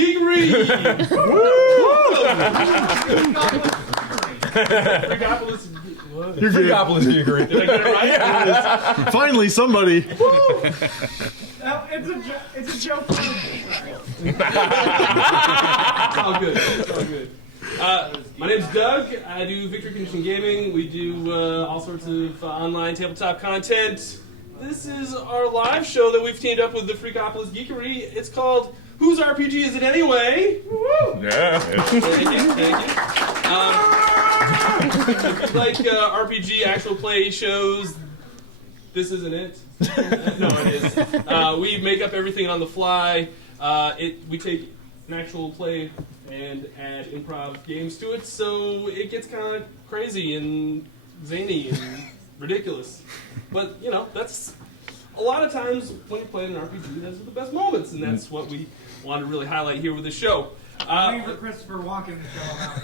Geekery! Freakopolis Geekery. Did I get it right? Yeah. Finally, somebody. No, it's a joke. It's all good. It's all good. My name's Doug. I do Victory Condition Gaming. We do all sorts of online tabletop content. This is our live show that we've teamed up with the Freakopolis Geekery. It's called Whose RPG Is It Anyway? Woo! Yeah. Thank you. If you like RPG actual play shows, this isn't it. No, it is. We make up everything on the fly. We take an actual play and add improv games to it, so it gets kind of crazy and zany and ridiculous. But, you know, that's a lot of times when you play an RPG, those are the best moments, and that's what we want to really highlight here with the show. Waiting for Christopher Walken to show him out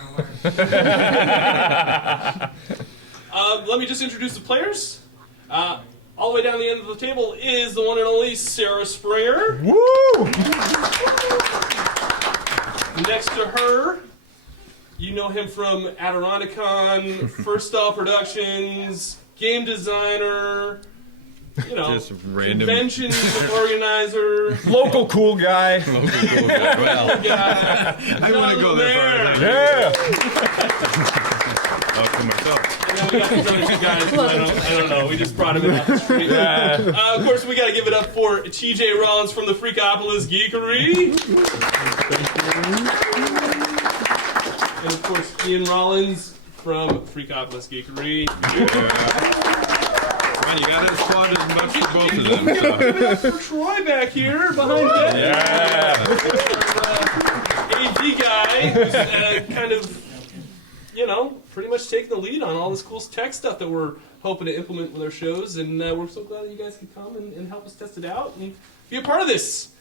nowhere. Let me just introduce the players. All the way down the end of the table is the one and only Sarah Springer. Woo! Next to her, you know him from Adirondack, First Stall Productions, game designer, you know, Just random convention organizer, local cool guy. guy. I want to go there first. Yeah. For myself. And then we got these other two guys who I don't know. We just brought him in off the street. Of course, we got to give it up for TJ Rollins from the Freakopolis Geekery. And of course, Ian Rollins from Freakopolis Geekery. Man, you got to squad as much for both of them. Give it up for Troy back here behind Ben. Yeah. AV guy who's kind of, you know, pretty much taking the lead on all this cool tech stuff that we're hoping to implement with our shows, and we're so glad that you guys can come and help us test it out and be a part of this.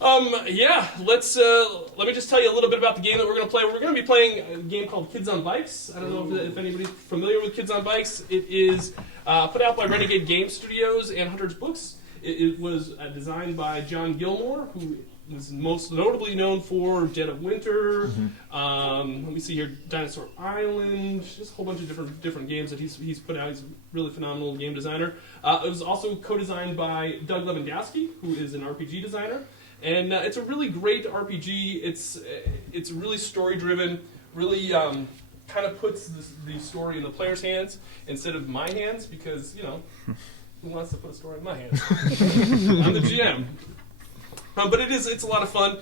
Let me just tell you a little bit about the game that we're going to play. We're going to be playing a game called Kids on Bikes. I don't know if anybody's familiar with Kids on Bikes. It is put out by Renegade Game Studios and Hunter's Books. It was designed by John Gilmore, who is most notably known for Dead of Winter. Let me see here, Dinosaur Island. Just a whole bunch of different games that he's put out. He's a really phenomenal game designer. It was also co-designed by Doug Lewandowski, who is an RPG designer. And it's a really great RPG. It's really story-driven, really kind of puts the story in the player's hands instead of my hands, because, you know, who wants to put a story in my hands? I'm the GM. But it's a lot of fun.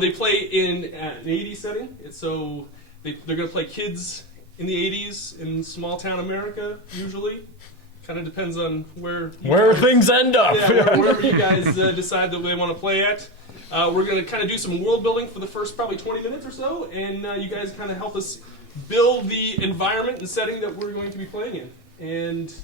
They play in an 80s setting, so they're going to play kids in the 80s in small-town America, usually. Kind of depends on where things end up. Yeah, wherever you guys decide that they want to play at. We're going to kind of do some world building for the first probably 20 minutes or so, and you guys kind of help us build the environment and setting that we're going to be playing in. And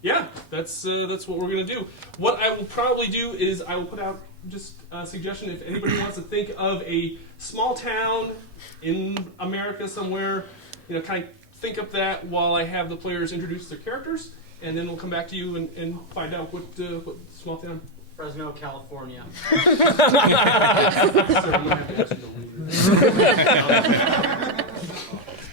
yeah, that's what we're going to do. What I will probably do is I will put out just a suggestion if anybody wants to think of a small town in America somewhere, you know, kind of think of that while I have the players introduce their characters, and then we'll come back to you and find out what small town. Fresno, California.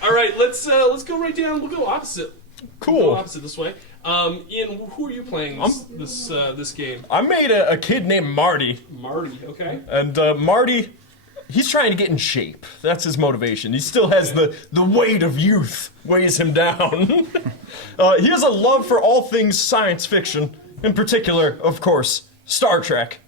All right, let's go right down. We'll go opposite. Cool. We'll go opposite this way. Ian, who are you playing this game? I made a kid named Marty. Marty, okay. And Marty, he's trying to get in shape. That's his motivation. He still has the weight of youth weighs him down. He has a love for all things science fiction, in particular, of course, Star Trek.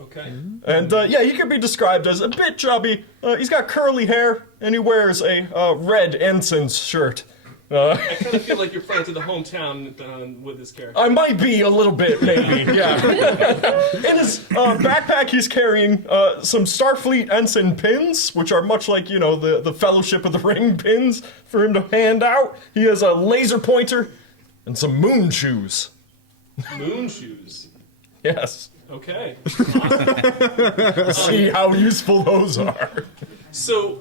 Okay. And he could be described as a bit chubby. He's got curly hair, and he wears a red ensign's shirt. I kind of feel like you're playing to the hometown with this character. I might be a little bit, maybe, yeah. In his backpack, he's carrying some Starfleet ensign pins, which are much like, you know, the Fellowship of the Ring pins for him to hand out. He has a laser pointer and some moon shoes. Moon shoes. Yes. Okay. Awesome. See how useful those are. So,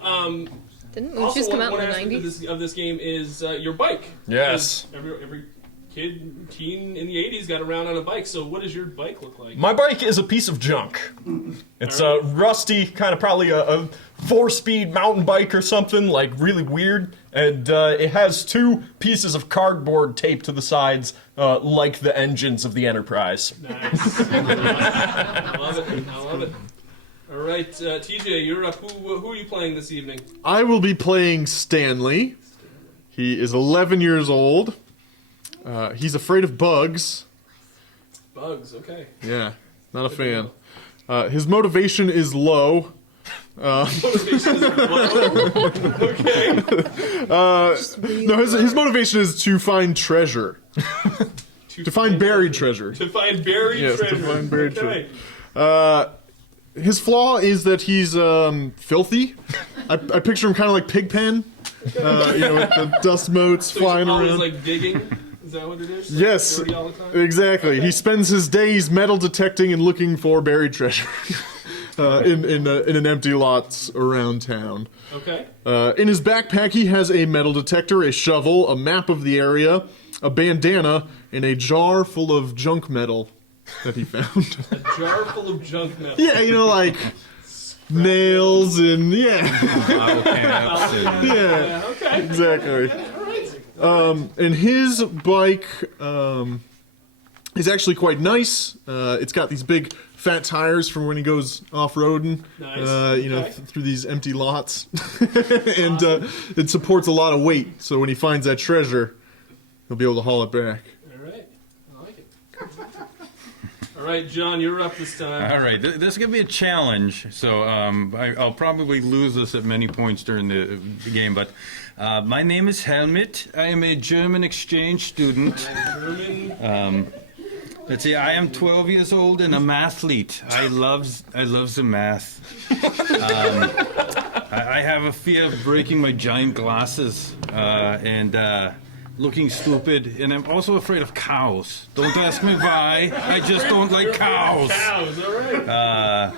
Didn't moon also shoes come out in one the aspect 90s? of this game is your bike. Yes. Every teen in the 80s got around on a bike. So what does your bike look like? My bike is a piece of junk. It's a rusty, kind of probably a 4-speed mountain bike or something, like really weird. And it has 2 pieces of cardboard taped to the sides, like the engines of the Enterprise. Nice. I love it. I love it. All right, TJ, you're up. Who are you playing this evening? I will be playing Stanley. He is 11 years old. He's afraid of bugs. Bugs, okay. Yeah, not a fan. His motivation is low. Motivation is low. Okay. No, his motivation is to find treasure. To find buried treasure. To find buried Yes, treasure. to find buried okay. treasure. His flaw is that he's filthy. I picture him kind of like Pigpen. With the dust motes So flying he's always around. like digging? Is that what it is? Like, Yes, dirty all the time? exactly. He spends his days metal detecting and looking for buried treasure in an empty lot around town. Okay. In his backpack, he has a metal detector, a shovel, a map of the area, a bandana, and a jar full of junk metal that he found. A jar full of junk metal. Yeah, like nails and Bottle caps and- yeah, Okay. exactly. All right. And his bike is actually quite nice. It's got these big fat tires from when he goes off-roading, Nice. okay. Through these empty lots. And it supports a lot of weight, so when he finds that treasure, he'll be able to haul it back. All right. I like it. All right, John, you're up this time. All right, this is going to be a challenge, so I'll probably lose this at many points during the game, but my name is Helmut. I am a German exchange student. German. Let's see, I am 12 years old and a mathlete. I love the math. I have a fear of breaking my giant glasses and looking stupid, and I'm also afraid of cows. Don't ask me why. I just don't like cows. Cows, all right.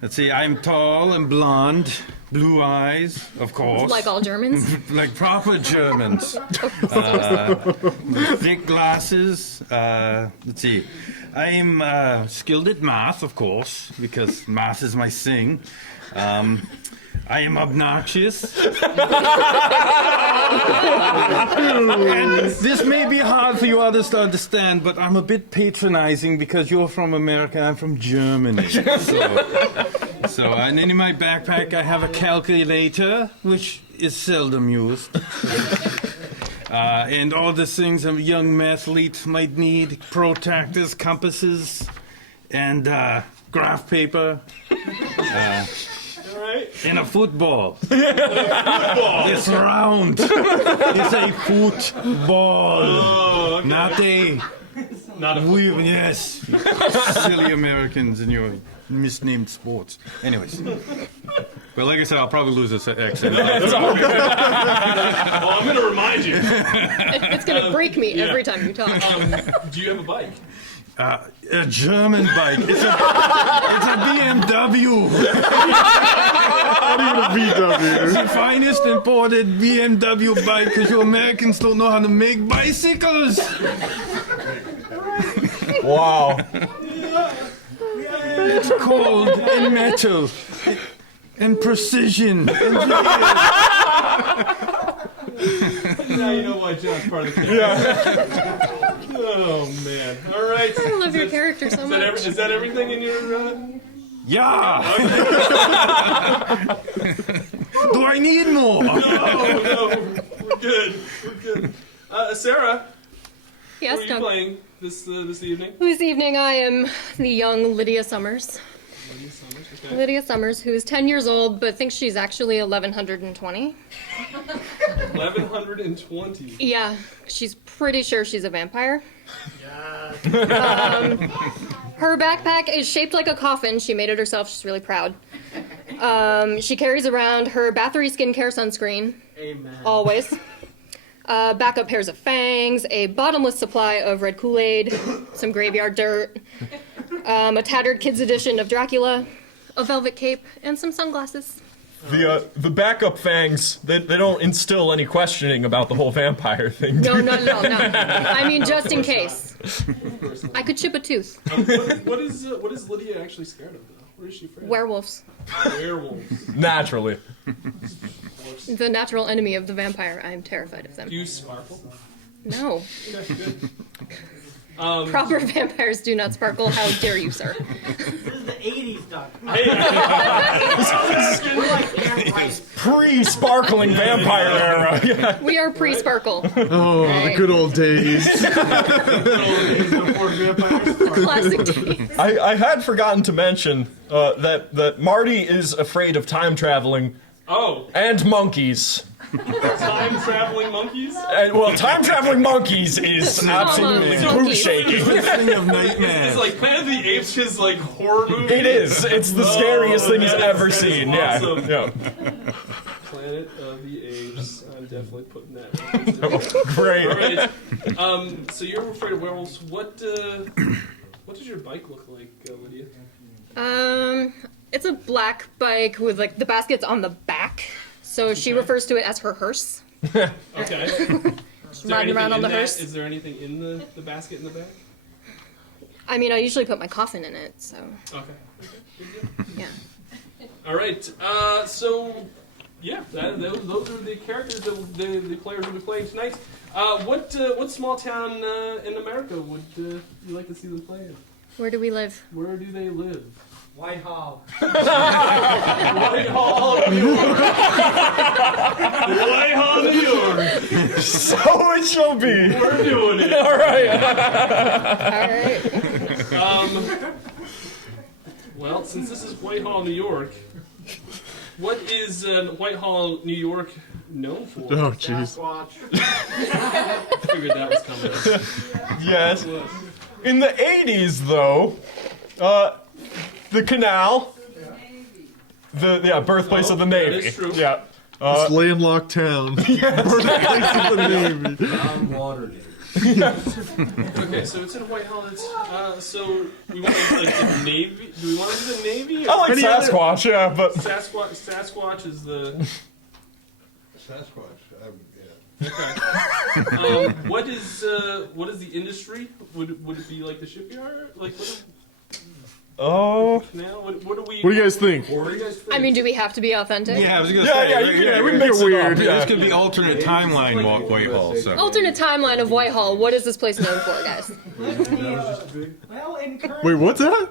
Let's see, I'm tall and blonde, blue eyes, of course. Like all Germans. Like proper Germans. Thick glasses. Let's see. I'm skilled at math, of course, because math is my thing. I am obnoxious. And this may be hard for you others to understand, but I'm a bit patronizing because you're from America, I'm from Germany. So, and then in my backpack I have a calculator, which is seldom used. And all the things a young mathlete might need: protractors, compasses, and graph paper. All right. And a football. It's round. It's a football. Oh, okay. Not a football. Yes. Silly Americans in your misnamed sports. Anyways. Well, like I said, I'll probably lose this accent. Well, I'm going to remind you. It's going to break me every time you talk. Do you have a bike? A German bike. It's a BMW. VW. It's the finest imported BMW bike because you Americans don't know how to make bicycles. Wow. It's cold and metal and precision. Now you know why John's part of the camp. Oh, man. All right. I love your character so much. Is that everything in your... Yeah. Do I need more? No, we're good. We're good. Sarah, who Yes, are you Doug. playing this evening? This evening I am the young Lydia Summers. Okay. Lydia Summers, who is 10 years old, but thinks she's actually 1120. 1120. Yeah, she's pretty sure she's a vampire. Her backpack is shaped like a coffin. She made it herself. She's really proud. She carries around her Bathory skincare sunscreen. Amen. Always. Backup pairs of fangs, a bottomless supply of red Kool-Aid, some graveyard dirt, a tattered kids edition of Dracula, a velvet cape, and some sunglasses. The backup fangs, they don't instill any questioning about the whole vampire thing. No. I mean, just in case. I could chip a tooth. What is Lydia actually scared of, though? What is she afraid of? Werewolves. Werewolves. Naturally. The natural enemy of the vampire. I'm terrified of them. Do you sparkle? No. Okay, good. Proper vampires do not sparkle. How dare you, sir? This is the 80s, Doc. Hey, We're like Aaron Rice. Pre-sparkling vampire era. Yeah. We are pre-sparkle. Oh, the good old days. Classic days. I had forgotten to mention that Marty is afraid of time traveling oh, and monkeys. time traveling monkeys? And, well, time traveling monkeys is absolutely Monkeys. poop-shaking. Thing of nightmares. It's like Planet of the Apes, his like horror movie. It is. It's the scariest thing he's ever seen. awesome. Yeah. Planet of the Apes. I'm definitely putting that. Yeah. Great. All right. So you're afraid of werewolves. What does your bike look like, Lydia? It's a black bike with like the baskets on the back. So she refers to it as her hearse. Okay. She's riding around on the hearse. Is there anything in the basket in the back? I mean, I usually put my coffin in it, so Okay. yeah. All right. So yeah, those are the characters that the players will be playing tonight. What small town in America would you like to see them play in? Where do we live? Where do they live? Whitehall. Whitehall, New York. Whitehall, New York. So it shall be. We're doing it. All right. All right. Well, since this is Whitehall, New York, what is Whitehall, New York known for? Oh, jeez. Sasquatch. Figured that was coming. Yes. In the 80s, though, the canal, the birthplace of the that Navy. is true. Yeah. This landlocked town. Birthplace of the Navy. Okay, so it's in Whitehall. It's so we want to like the Navy. Do we want to do the Navy? I like Any other- Sasquatch, yeah, but Sasquatch is the. Sasquatch. What is the industry? Would it be like the shipyard? Like oh, now? What do we? What do you guys think? What do you guys think? I mean, do we have to be authentic? Yeah, I was gonna yeah, say. yeah, right, you right, can, we right. can mix it weird, up. yeah. This could be alternate timeline walk Whitehall. So. Alternate timeline of Whitehall. What is this place known for, guys? Well, in current, Wait, what's that?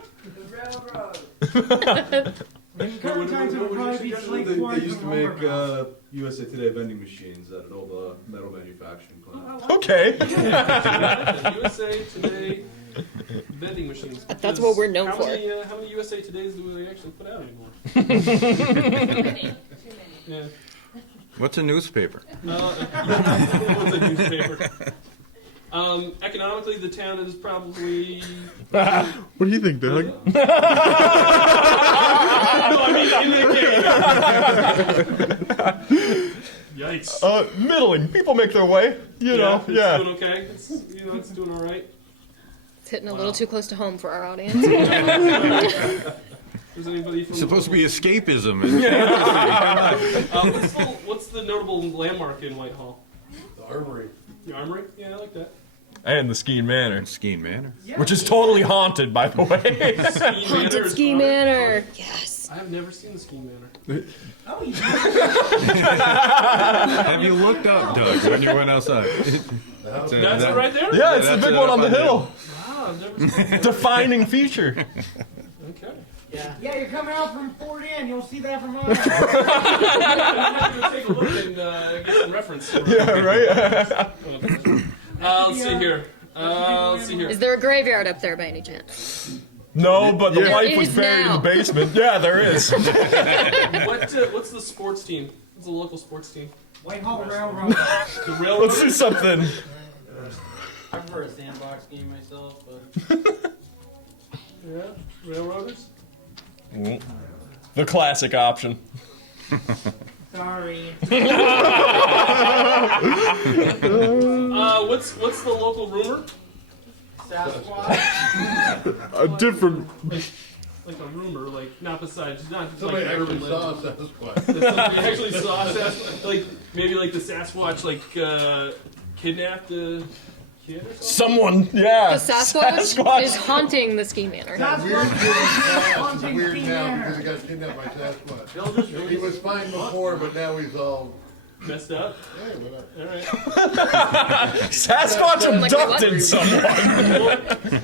in current times, it would probably be Slate They One used to from make Overground. USA Today vending machines at an old metal manufacturing plant. Okay. USA Today vending machines. That's what we're known how for. How many USA Todays do we actually put out anymore? Yeah. What's a newspaper? What's a newspaper? Economically, the town is probably. What do you think, Doug? No, I mean in the game. Yikes. Middling. People make their way, you know. It's Yeah. doing okay. It's doing all right. It's hitting a little too close to home for our audience. Is anybody from? Supposed to be escapism. What's the notable landmark in Whitehall? The armory. The Armory? Yeah, I like that. And the Skeen Manor, Skeen Manor. which is totally haunted, by the way. Ski Haunted is Ski art. Manor. Yes. I have never seen the Ski Manor. Oh, you Have you looked up, Doug, when you went outside? That's it right there? Yeah, it's the that's big it one up on the on the hill. Wow, I've never seen that. Defining feature. Okay. Yeah, you're coming out from Fort Inn. You'll see that from us. I'm going to take a look and get some reference. Yeah, right? Let's see here. Is there a graveyard up there by any chance? No, but the Yeah. wife There was is buried now. in the basement. Yeah, there is. What's the sports team? What's the local sports team? Whitehall Railroad. The Let's Railroad? do something. I prefer a sandbox game myself, but Yeah, Railroaders? The classic option. sorry. What's the local rumor? Sasquatch. A different. like a rumor, like not besides, not just Somebody like actually urban saw legend. Sasquatch. That somebody actually saw Sasquatch, like maybe like the Sasquatch kidnapped a kid or something. Someone, yeah. The Sasquatch is haunting the ski manor. That weird kid in Sasquatch is weird now because he got kidnapped by Sasquatch. They'll just He was fine before, but now he's all. messed up. Hey, what up? All right. Sasquatch abducted someone. You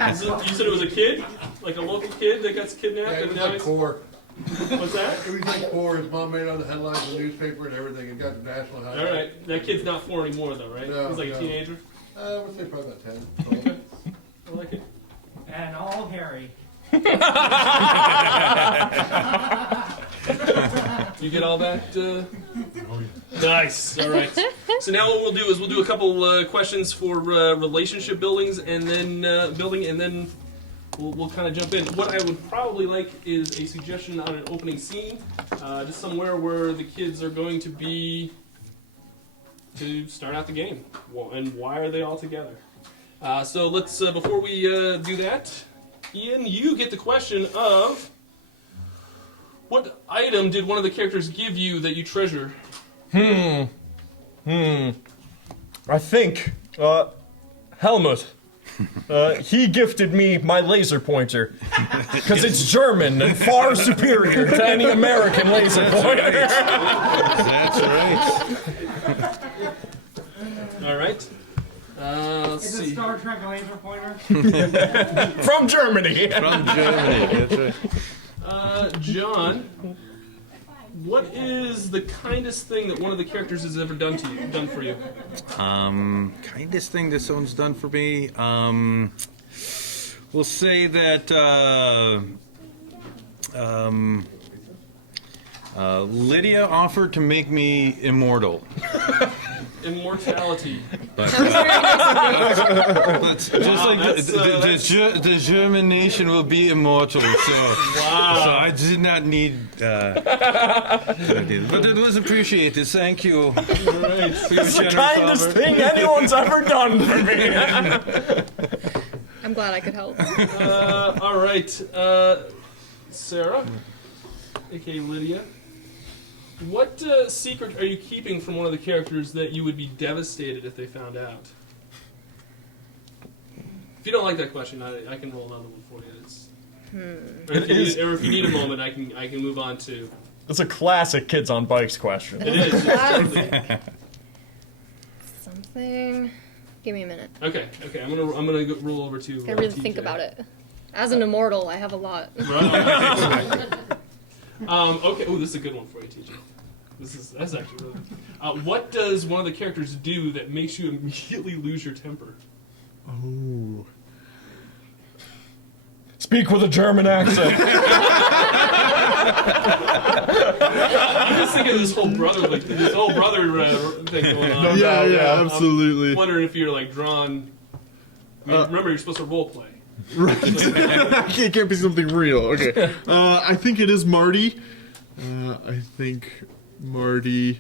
said it was a kid, like a local kid that got kidnapped, Yeah, it and was now like he's. four. What's that? It was like four. His mom made all the headlines in the newspaper and everything and got the national All highlight. right, that kid's not 4 anymore, though, right? No, He's like a no. teenager. I would say probably about 10. Okay, I like it. And all hairy. You get all that? Nice. All right. So now what we'll do is we'll do a couple questions for relationship buildings, and then we'll kind of jump in. What I would probably like is a suggestion on an opening scene, just somewhere where the kids are going to be to start out the game, and why are they all together? So let's before we do that, Ian, you get the question of. What item did one of the characters give you that you treasure? I think, Helmut. He gifted me my laser pointer. Because it's German and far superior to any American laser pointer. That's right. All right. Let's Is it see. Star Trek laser pointer? From Germany. From Germany. That's right. John, what is the kindest thing that one of the characters has ever done for you? Kindest thing that someone's done for me. We'll say that Lydia offered to make me immortal. Immortality. But just like the German nation will be immortal, so I did not need. But it was appreciated. Thank you. Right. It's the kindest thing anyone's ever done for me. I'm glad I could help. All right. Sarah, aka Lydia. What secret are you keeping from one of the characters that you would be devastated if they found out? If you don't like that question, I can roll another one for you. Or if you need a moment, I can move on to. It's a classic kids on bikes question. It is. Something. Give me a minute. Okay. I'm gonna roll over to. I really think about it. As an immortal, I have a lot. Okay. Oh, this is a good one for you, TJ. That's actually really. What does one of the characters do that makes you immediately lose your temper? Oh. Speak with a German accent. I'm just thinking of this whole brother thing going on. Yeah, absolutely. I'm wondering if you're like drawn. I mean, remember, you're supposed to role play. Right. It can't be something real. Okay. I think it is Marty. I think Marty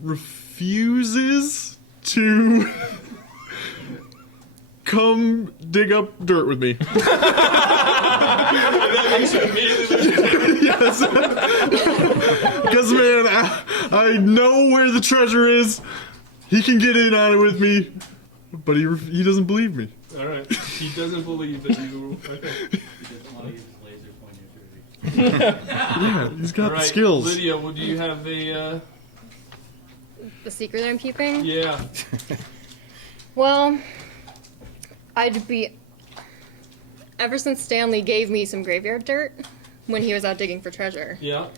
refuses to come dig up dirt with me. Yes. Because, man, I know where the treasure is. He can get in on it with me. But he doesn't believe me. All right. He doesn't believe that you. Okay. He doesn't want to use his laser pointer. Yeah, he's got All the right, skills. Lydia, do you have a? The secret I'm keeping? Yeah. Well, I'd be. Ever since Stanley gave me some graveyard dirt when he was out digging for treasure, Yeah.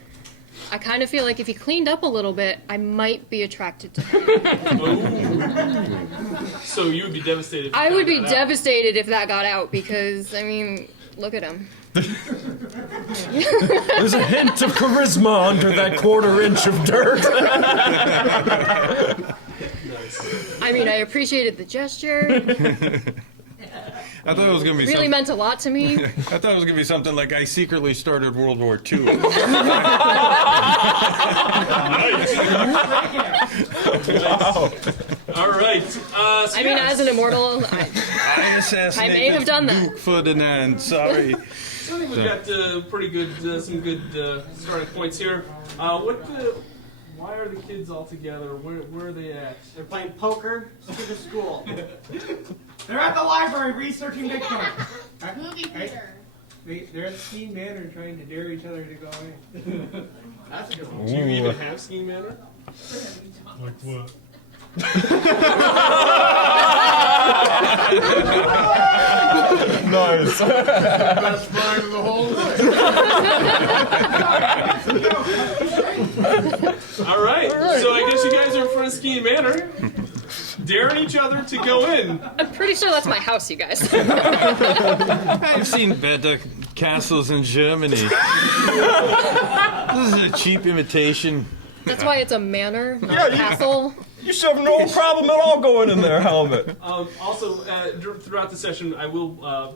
I kind of feel like if he cleaned up a little bit, I might be attracted to him. Oh. So you would be devastated. If you I would be found that out. devastated if that got out because, I mean, look at him. There's a hint of charisma under that quarter-inch of dirt. Nice. I mean, I appreciated the gesture. I thought it was gonna be Really something. meant a lot to me. I thought it was gonna be something like I secretly started World War II. All All right. So I mean, as an immortal, I assassinated I may have done that. Duke Ferdinand. Sorry. So I think we've got pretty good, some good starting points here. Why are the kids all together? Where are they at? They're playing poker. Skip of school. They're at the library researching Bitcoin. Movie theater. They're at Scheme Manor trying to dare each other to go in. That's a good one. Do you even have Scheme Manor? Like what? Nice. Best friend of the whole thing. All right. So I guess you guys are in front of Scheme Manor, daring each other to go in. I'm pretty sure that's my house, you guys. I've seen better castles in Germany. This is a cheap imitation. That's why it's a manor, not Yeah, a castle. You should have no problem at all going in there, Helmet. Also, throughout the session, I will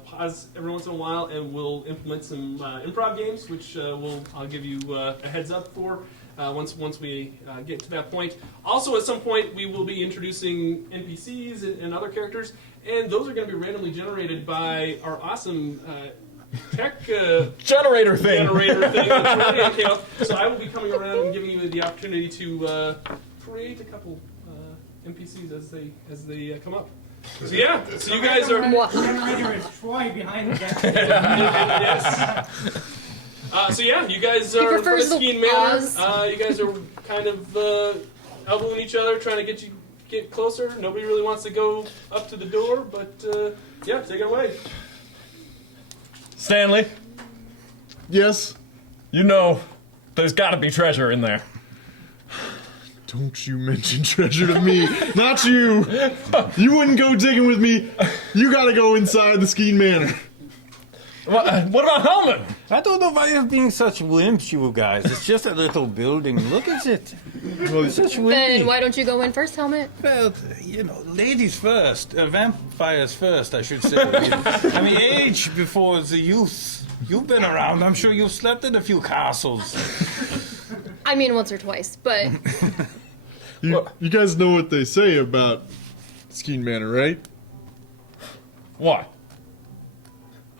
pause every once in a while and we'll implement some improv games, which I'll give you a heads up for once we get to that point. Also, at some point, we will be introducing NPCs and other characters, and those are going to be randomly generated by our awesome tech Generator thing. that Trillian came up. So I will be coming around and giving you the opportunity to create a couple NPCs as they come up. So yeah, so you guys are Generator is Troy behind the desk. yes. So yeah, you guys are in front of Skiing Manor. You guys are kind of elbowing each other, trying to get closer. Nobody really wants to go up to the door, but yeah, take it away. Stanley, Yes? you know there's got to be treasure in there. Don't you mention treasure to me. Not you. You wouldn't go digging with me. You gotta go inside the Skeen Manor. What about Helmet? I don't know why you're being such wimps, you guys. It's just a little building. Look at it. Such wimpy. Then why don't you go in first, Helmet? Well, you know, ladies first. Vampires first, I should say. I mean, age before the youth. You've been around. I'm sure you've slept in a few castles. I mean, once or twice, but You guys know what they say about Skeen Manor, right? What?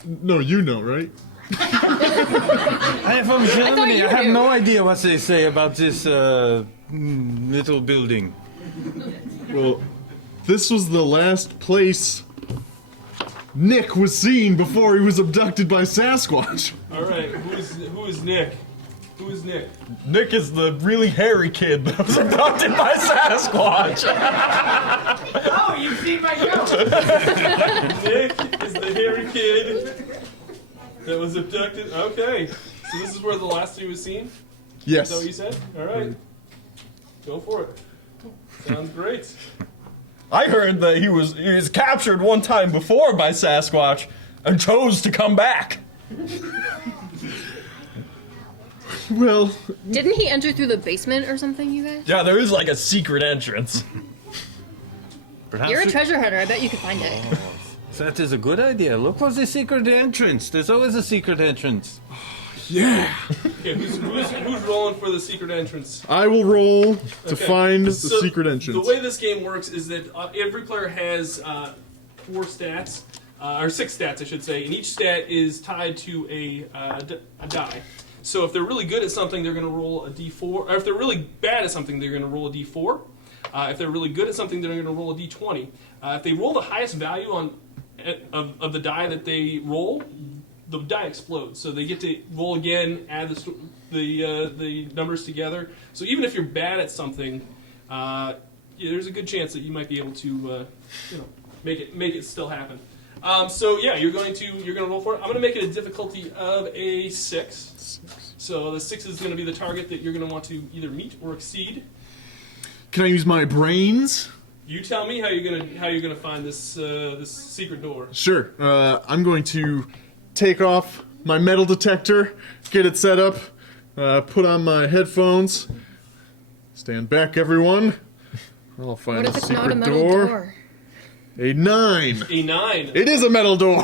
No, you know, right? I am from Germany. you I have knew. no idea what they say about this little building. Well, this was the last place Nick was seen before he was abducted by Sasquatch. All right, who is Nick? Who is Nick? Nick is the really hairy kid that was adopted by Sasquatch. Oh, you've seen my ghost! Nick is the hairy kid that was abducted. Okay, so this is where the last he was seen? Is that what you Yes. said? All right. Go for it. Sounds great. I heard that he was captured one time before by Sasquatch and chose to come back. Well, didn't he enter through the basement or something, you guys? Yeah, there is like a secret entrance. Perhaps You're a treasure hunter. I bet you could find it. that is a good idea. Look for the secret entrance. There's always a secret entrance. yeah. Okay, who's rolling for the secret entrance? I will roll to Okay. find the So, secret entrance. The way this game works is that every player has 4 stats, or 6 stats, I should say, and each stat is tied to a die. So if they're really good at something, they're going to roll a d4. Or if they're really bad at something, they're going to roll a d4. If they're really good at something, they're going to roll a d20. If they roll the highest value of the die that they roll, the die explodes. So they get to roll again, add the numbers together. So even if you're bad at something, there's a good chance that you might be able to make it still happen. So yeah, you're going to roll for it. I'm going to make it a difficulty of a 6. So the 6 is going to be the target that you're going to want to either meet or exceed. Can I use my brains? You tell me how you're gonna find this this secret door. Sure. I'm going to take off my metal detector, get it set up, put on my headphones. Stand back, everyone. I'll find What the if it's secret not a metal door? A 9. A 9. It is a metal door.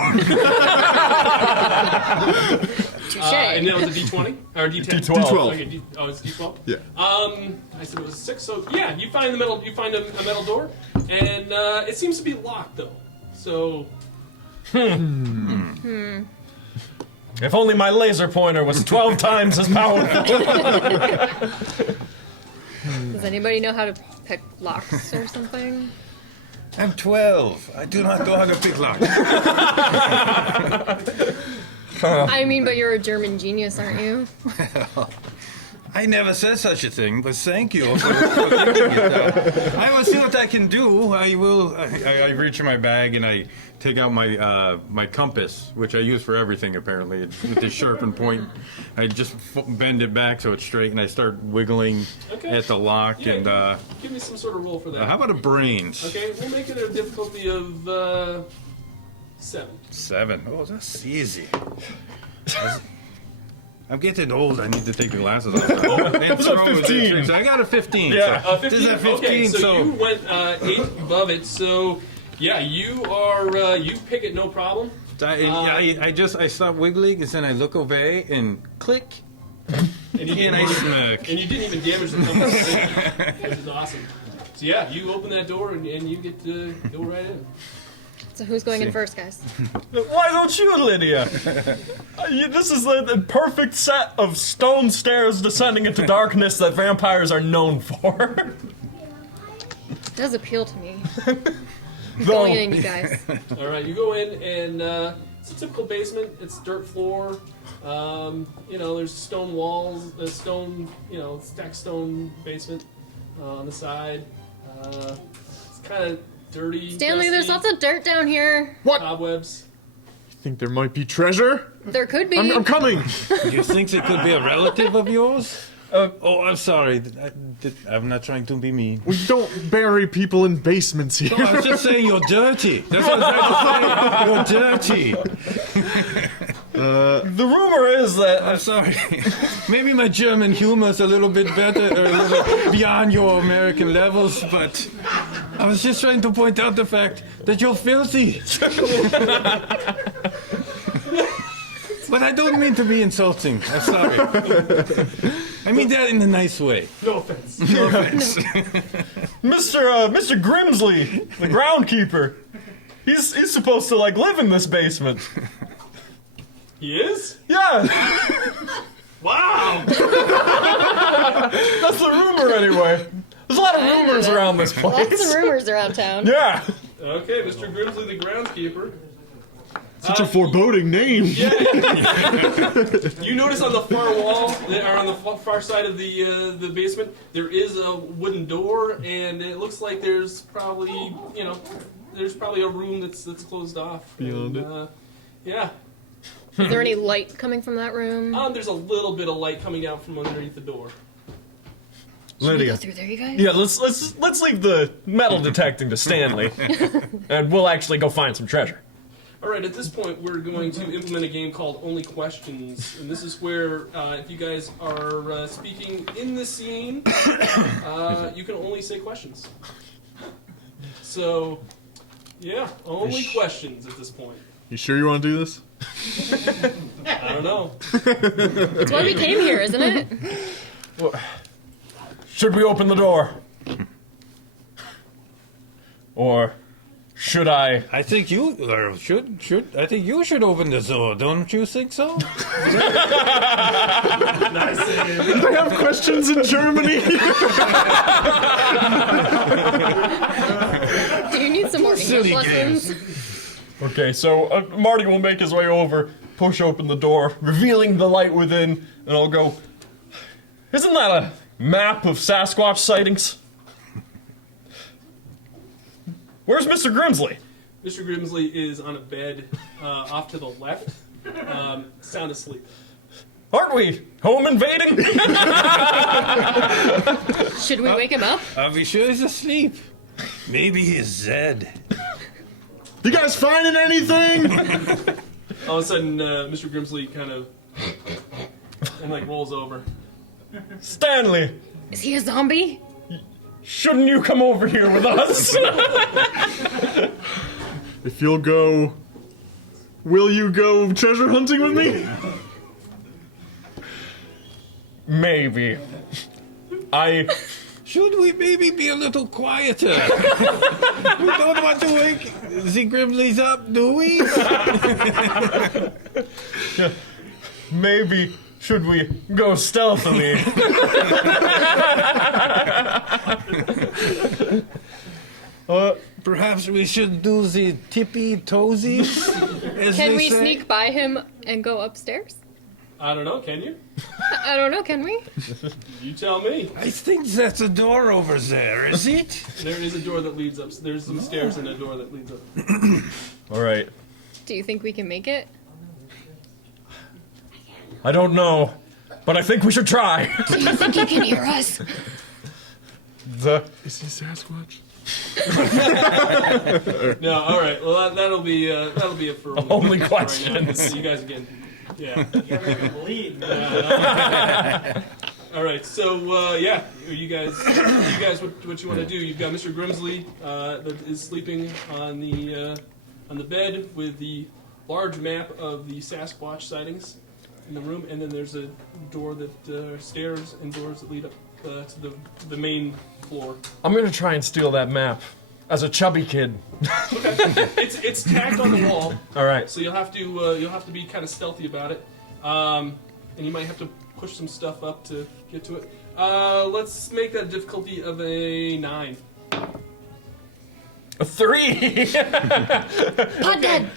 Touche. And that was a D20 or D10. D12. Okay, it's D12. Yeah. I said it was 6. So yeah, you find the metal. You find a metal door. And it seems to be locked, though. So... If only my laser pointer was 12 times as powerful. Does anybody know how to pick locks or something? I'm 12. I do not know how to pick locks. I mean, but you're a German genius, aren't you? I never said such a thing, but thank you for thinking it out. I will see what I can do. I will. I reach in my bag and I take out my my compass, which I use for everything apparently. It's with the sharpened point. I just bend it back so it's straight, and I start wiggling at the lock. Yeah, and give me some sort of roll for that. how about a brains? Okay, we'll make it a difficulty of 7. 7. Oh, that's easy. I'm getting old. I need to take the glasses off. And throw with 15. it. So I got a 15. Yeah, so 15. This is a 15. Okay, so you went 8 above it. So yeah, you are you pick it no problem. I stop wiggling and then I look away and click. And you I smirk. And you didn't even damage the compass, which is awesome. So yeah, you open that door and you get to go right in. So who's going in first, guys? Why don't you, Lydia? This is the perfect set of stone stairs descending into darkness that vampires are known for. It does appeal to me. Though, Going in, you guys. All right, you go in and it's a typical basement. It's dirt floor. There's stone walls, stacked stone basement on the side. It's kind of dirty. Stanley, dusty, there's lots of dirt down here. What? cobwebs. Think there might be treasure? There could be. I'm coming. You think it could be a relative of yours? Oh, I'm sorry. I'm not trying to be mean. We don't bury people in basements here. No, I was just saying you're dirty. That's what I was trying to say. You're dirty. the rumor is that I'm sorry. Maybe my German humor is a little bit better, or a little beyond your American levels, but I was just trying to point out the fact that you're filthy. But I don't mean to be insulting. I'm sorry. I mean that in a nice way. No offense. No offense. Mr. Grimsley, the groundkeeper, he's supposed to live in this basement. He is? Yeah, Wow. that's the rumor anyway. There's a lot of rumors around this Lots place. of rumors around town. Yeah. Okay, Mr. Grimsley, the groundskeeper. Such a foreboding name. Yeah. You notice on the far wall, or on the far side of the basement, there is a wooden door, and it looks like there's probably a room that's closed off. Beyond it. Yeah. Is there any light coming from that room? There's a little bit of light coming out from underneath the door. Should we go Lydia. through there, you guys? Yeah, let's leave the metal detecting to Stanley, and we'll actually go find some treasure. All right, at this point, we're going to implement a game called Only Questions, and this is where if you guys are speaking in the scene, you can only say questions. So, yeah, only questions at this point. You sure you want to do this? I don't know. It's why we came here, isn't it? Well, should we open the door? Or should I? I think you should. I think you should open the door. Don't you think so? Nice. They have questions in Germany. Do you need some more English Silly lessons? Okay, so Marty will make his way over, push open the door, revealing the light within, and I'll go, isn't that a map of Sasquatch sightings? Where's Mr. Grimsley? Mr. Grimsley is on a bed off to the left, sound asleep. Aren't we home invading? Should we wake him up? Are we sure he's asleep? Maybe he's dead. You guys finding anything? All of a sudden, Mr. Grimsley kind of rolls over. Stanley, Is he a zombie? shouldn't you come over here with us? If you'll go, will you go treasure hunting with me? Maybe. should we maybe be a little quieter? We don't want to wake the Grimleys up, do we? Maybe should we go stealthily? Perhaps we should do the tippy toesies. as Can they we say. sneak by him and go upstairs? I don't know. Can you? I don't know, can we? You tell me. I think that's a door over there, is it? There is a door that leads up. There's some stairs and a door that leads up. All right. Do you think we can make it? I don't know, but I think we should try. Do you think he can hear us? Is he Sasquatch? No. All right. Well, that'll be it for Only right now. questions. You guys again. Yeah. You're gonna bleed. All right. So yeah, you guys, what you want to do? You've got Mr. Grimsley that is sleeping on the bed with the large map of the Sasquatch sightings in the room, and then there's a door that stairs and doors that lead up to the main floor. I'm gonna try and steal that map as a chubby kid. It's tacked on the wall. All right. So you'll have to be kind of stealthy about it, and you might have to push some stuff up to get to it. Let's make that difficulty of a 9. A 3. Pod dead!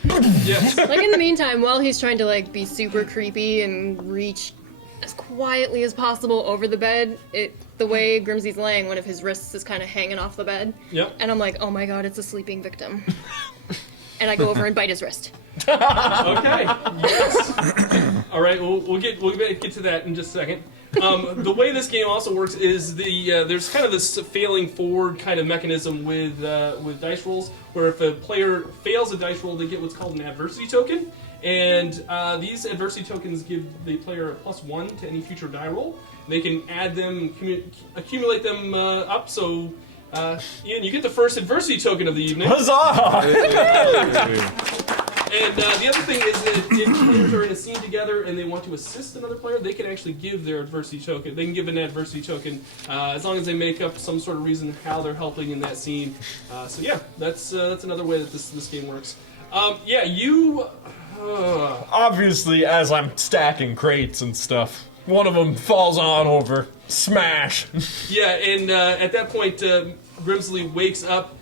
Yes. Like in the meantime, while he's trying to like be super creepy and reach as quietly as possible over the bed, the way Grimsley's laying, one of his wrists is kind of hanging off the bed. Yep. And I'm like, oh my god, it's a sleeping victim. And I go over and bite his wrist. Okay. Yes. All right. We'll get to that in just a second. The way this game also works is there's kind of this failing forward kind of mechanism with dice rolls, where if a player fails a dice roll, they get what's called an adversity token, and these adversity tokens give the player a +1 to any future die roll. They can add them, accumulate them up. So, Ian, you get the first adversity token of the evening. Huzzah! And the other thing is that if players are in a scene together and they want to assist another player, they can actually give their adversity token. They can give an adversity token as long as they make up some sort of reason how they're helping in that scene. So yeah, that's another way that this game works. Yeah, you. Obviously, as I'm stacking crates and stuff, one of them falls on over. Smash. Yeah, and at that point, Grimsley wakes up,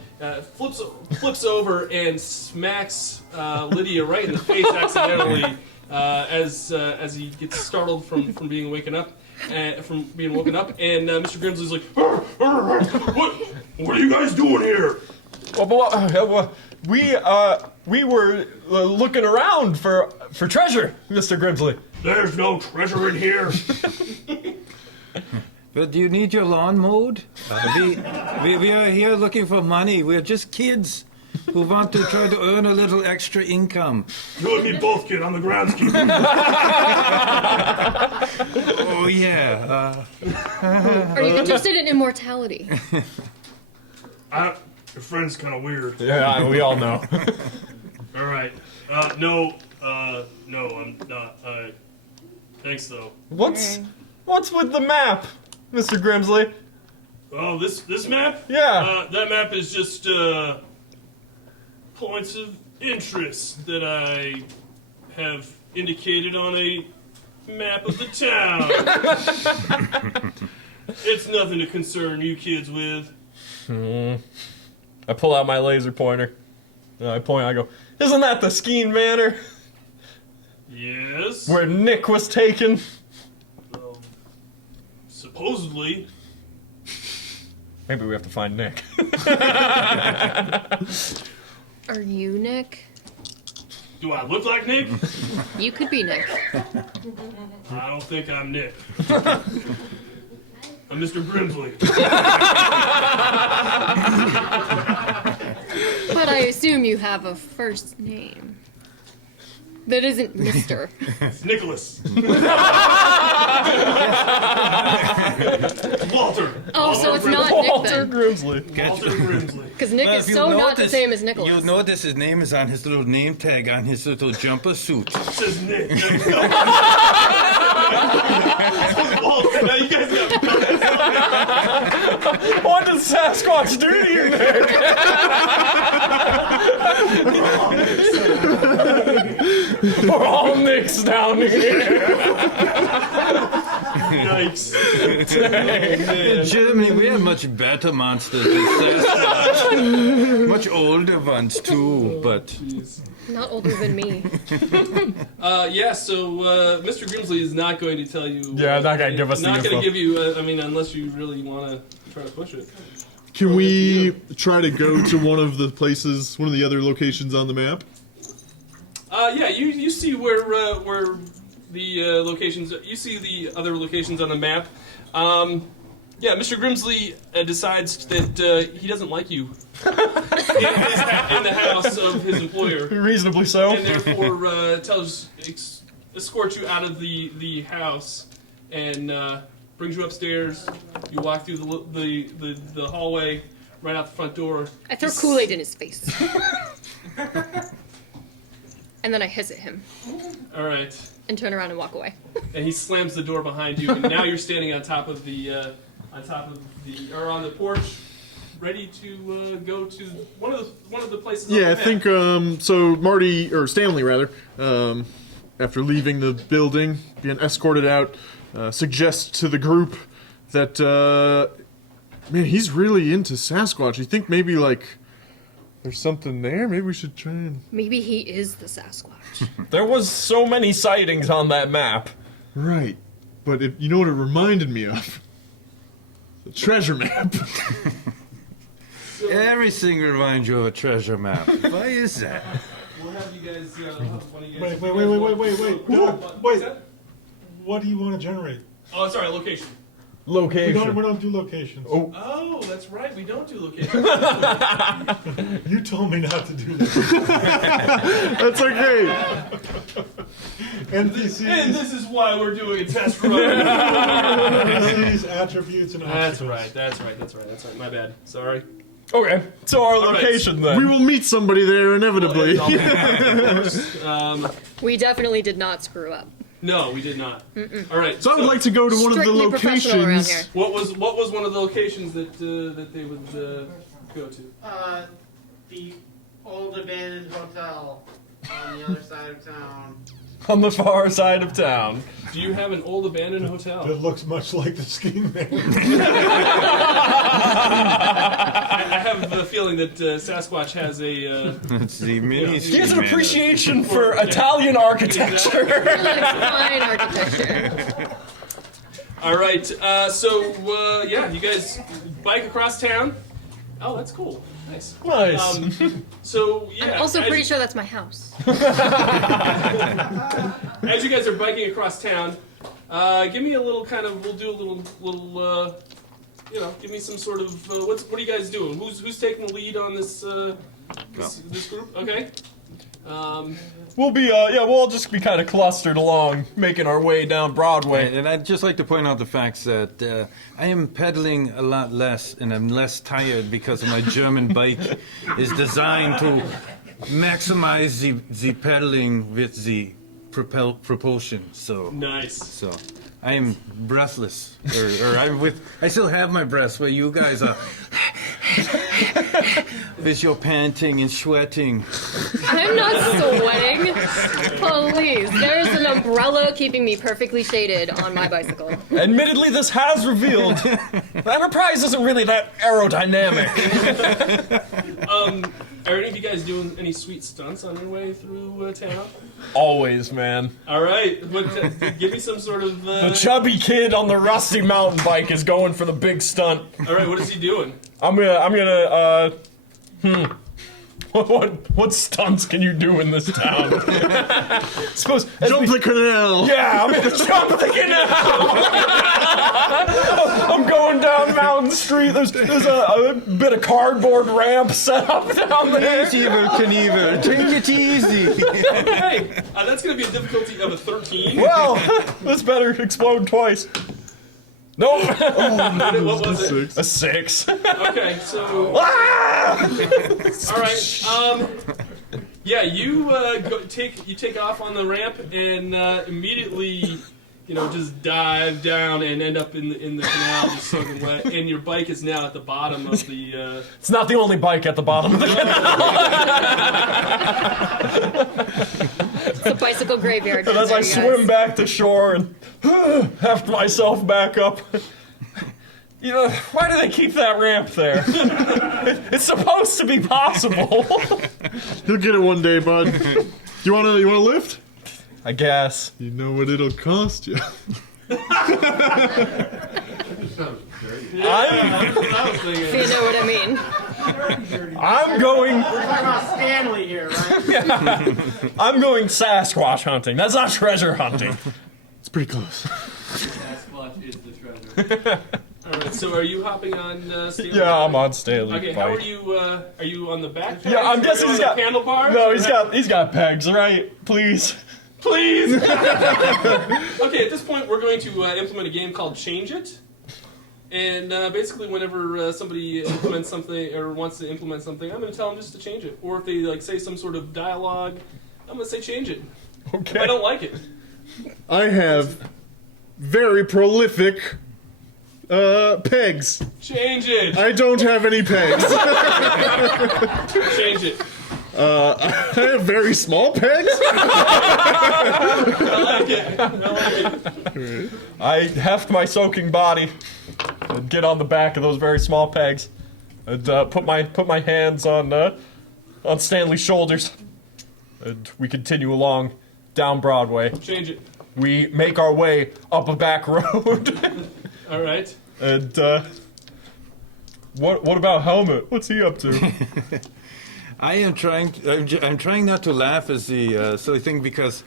flips over, and smacks Lydia right in the face accidentally as he gets startled from being woken up. And Mr. Grimsley's like, what are you guys doing here? We were looking around for treasure, Mr. Grimsley. There's no treasure in here. But do you need your lawn mowed? We are here looking for money. We're just kids who want to try to earn a little extra income. You and me both, kid. I'm the groundskeeper. Oh, yeah. Are you interested in immortality? Your friend's kind of weird. Yeah, we all know. All right. No, I'm not. Thanks, though. What's with the map, Mr. Grimsley? Oh, this map? Yeah. That map is just points of interest that I have indicated on a map of the town. It's nothing to concern you kids with. I pull out my laser pointer. I point. I go, "Isn't that the Skeen Manor Yes. where Nick was taken?" Supposedly. Maybe we have to find Nick. Are you Nick? Do I look like Nick? You could be Nick. I don't think I'm Nick. I'm Mr. Grimsley. But I assume you have a first name. That isn't Mr. It's Nicholas. Walter. Oh, so it's not Nick Walter then. Grimmsley. Walter Grimsley. Because Nick is so not the same as Nicholas. You'll notice his name is on his little name tag on his little jumper suit. It says Nick. Walter. Now you guys got What does Sasquatch do to you, Nick? We're all Nicks down here. Yikes. In Germany, we have much better monsters than Sasquatch. Much older ones, too, but... Not older than me. So Mr. Grimsley is not going to tell you. Yeah, not going to give us the Not going info. to give you, unless you really want to try to push it. Can we try to go to one of the places, one of the other locations on the map? You see where the locations. You see the other locations on the map. Mr. Grimsley decides that he doesn't like you in the house of his employer, Reasonably so. and therefore escorts you out of the house and brings you upstairs. You walk through the hallway, right out the front door. I throw Kool-Aid in his face. And then I hiss at him. All right. And turn around and walk away. And he slams the door behind you, and now you're standing on top of on the porch, ready to go to one of the places. Yeah, on I the think map. so. Marty or Stanley rather, after leaving the building, being escorted out, suggests to the group that man, he's really into Sasquatch. You think maybe like there's something there? Maybe we should try and. Maybe he is the Sasquatch. There was so many sightings on that map. Right, but you know what it reminded me of? The treasure map. Everything reminds you of a treasure map. Why is that? We'll have you guys. One of you guys Wait. What's that? What do you want to generate? Oh, sorry, location. Location. We don't do locations. Oh, that's right. We don't do location. You told me not to do that. That's okay. NPCs, And this is why we're doing a test run. NPCs, attributes, and That's obstacles. right. My bad. Sorry. Okay, so our right. location then. We will meet somebody there inevitably. We definitely did not screw up. No, we did not. All right. So I would like to go to one of the Strictly professional around locations. here. What was one of the locations that they would go to? The old abandoned hotel on the other side of town. On the far side of town. Do you have an old abandoned hotel? That looks much like the ski man. I have the feeling that Sasquatch has a. It's the mini He has an ski man. appreciation for Italian architecture. Fine architecture. All right. You guys bike across town. Oh, that's cool. Nice. Nice. I'm also pretty sure that's my house. As you guys are biking across town, give me a little kind of. We'll do a little. Give me some sort of. What are you guys doing? Who's taking the lead on this this group? Okay. We'll be, we'll all just be kind of clustered along, making our way down Broadway. And I'd just like to point out the fact that I am pedaling a lot less and I'm less tired because my German bike is designed to maximize the pedaling with the propulsion. So Nice. So I am breathless, or I still have my breath. Where you guys are with your panting and sweating. I'm not sweating. Please. There's an umbrella keeping me perfectly shaded on my bicycle. Admittedly, this has revealed the Enterprise isn't really that aerodynamic. Are any of you guys doing any sweet stunts on your way through town? Always, man. All right, give me some sort of. The chubby kid on the rusty mountain bike is going for the big stunt. All right, what is he doing? I'm gonna What stunts can you do in this town? Suppose Jump the canal. Yeah, I'm gonna jump the canal. I'm going down Mountain Street. There's a bit of cardboard ramp set up down there. Ever Knievel, take it easy. Okay, that's going to be a difficulty of a 13. Well, this better explode twice. Nope. What was it? A 6. Okay, so. Ah! All right. Yeah, you take off on the ramp and immediately, just dive down and end up in the canal, just soaking wet. And your bike is now at the bottom of the. It's not the only bike at the bottom of the canal. It's a bicycle graveyard. And as I swim back to shore and heft myself back up. Why do they keep that ramp there? It's supposed to be possible. You'll get it one day, bud. You wanna lift? I guess. You know what it'll cost you. That's what I was thinking. If you know what I mean. I'm going. We're talking about Stanley here, right? I'm going Sasquatch hunting. That's not treasure hunting. It's pretty close. Sasquatch is the treasure. Alright, so are you hopping on Stanley? Yeah, I'm on Stanley's Okay, bike. how are you on the back? Yeah, I'm guessing he's got handlebars. No, he's got pegs, right? Please. Okay, at this point, we're going to implement a game called Change It. And basically, whenever somebody implements something or wants to implement something, I'm going to tell them just to change it. Or if they say some sort of dialogue, I'm going to say change it. Okay. If I don't like it. I have very prolific pegs. Change it. I don't have any pegs. Change it. I have very small pegs. I like it. I heft my soaking body and get on the back of those very small pegs and put my hands on Stanley's shoulders, and we continue along down Broadway. Change it. We make our way up a back road. All right. And what about Helmet? What's he up to? I'm trying not to laugh as the silly thing, because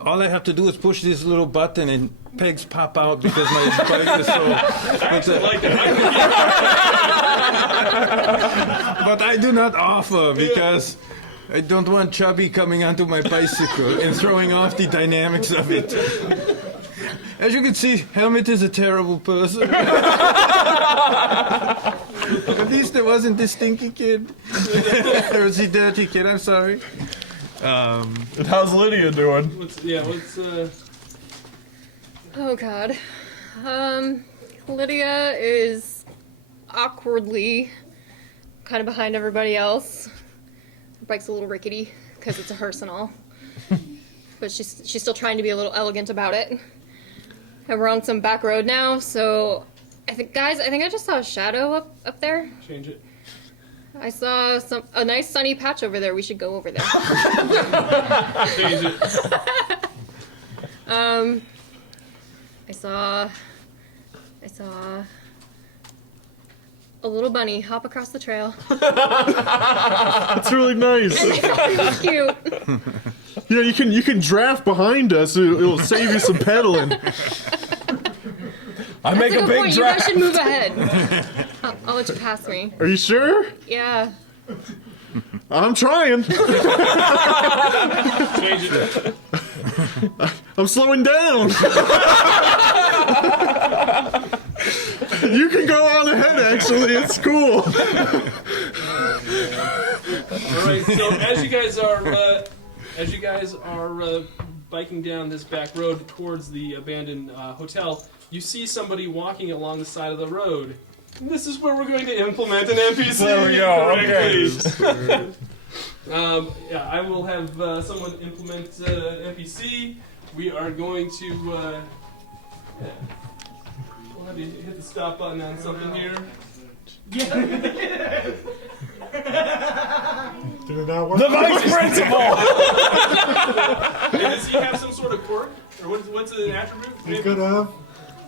all I have to do is push this little button and pegs pop out because my bike is so. I actually like it. But I do not offer because I don't want Chubby coming onto my bicycle and throwing off the dynamics of it. As you can see, Helmet is a terrible person. At least it wasn't the stinky kid. It was the dirty kid, I'm sorry. And how's Lydia doing? Oh god. Lydia is awkwardly kind of behind everybody else. Her bike's a little rickety because it's a hearse and all. But she's still trying to be a little elegant about it. And we're on some back road now, so I think I just saw a shadow up there. Change it. I saw a nice sunny patch over there. We should go over there. Change it. I saw a little bunny hop across the trail. That's really nice. It's cute. Yeah, you can draft behind us. It'll save you some pedaling. I make a big point. draft. You guys should move ahead. I'll let you pass me. Are you sure? Yeah. I'm trying. Change it. I'm slowing down. You can go on ahead, actually. It's cool. Alright, so as you guys are biking down this back road towards the abandoned hotel, you see somebody walking along the side of the road. And this is where we're going to implement an NPC. There we go, correctly. Yeah, I will have someone implement an NPC. We are going to we'll have you hit the stop button on something here. Did it not work? The vice principal! Does he have some sort of quirk? Or what's an attribute? He could have.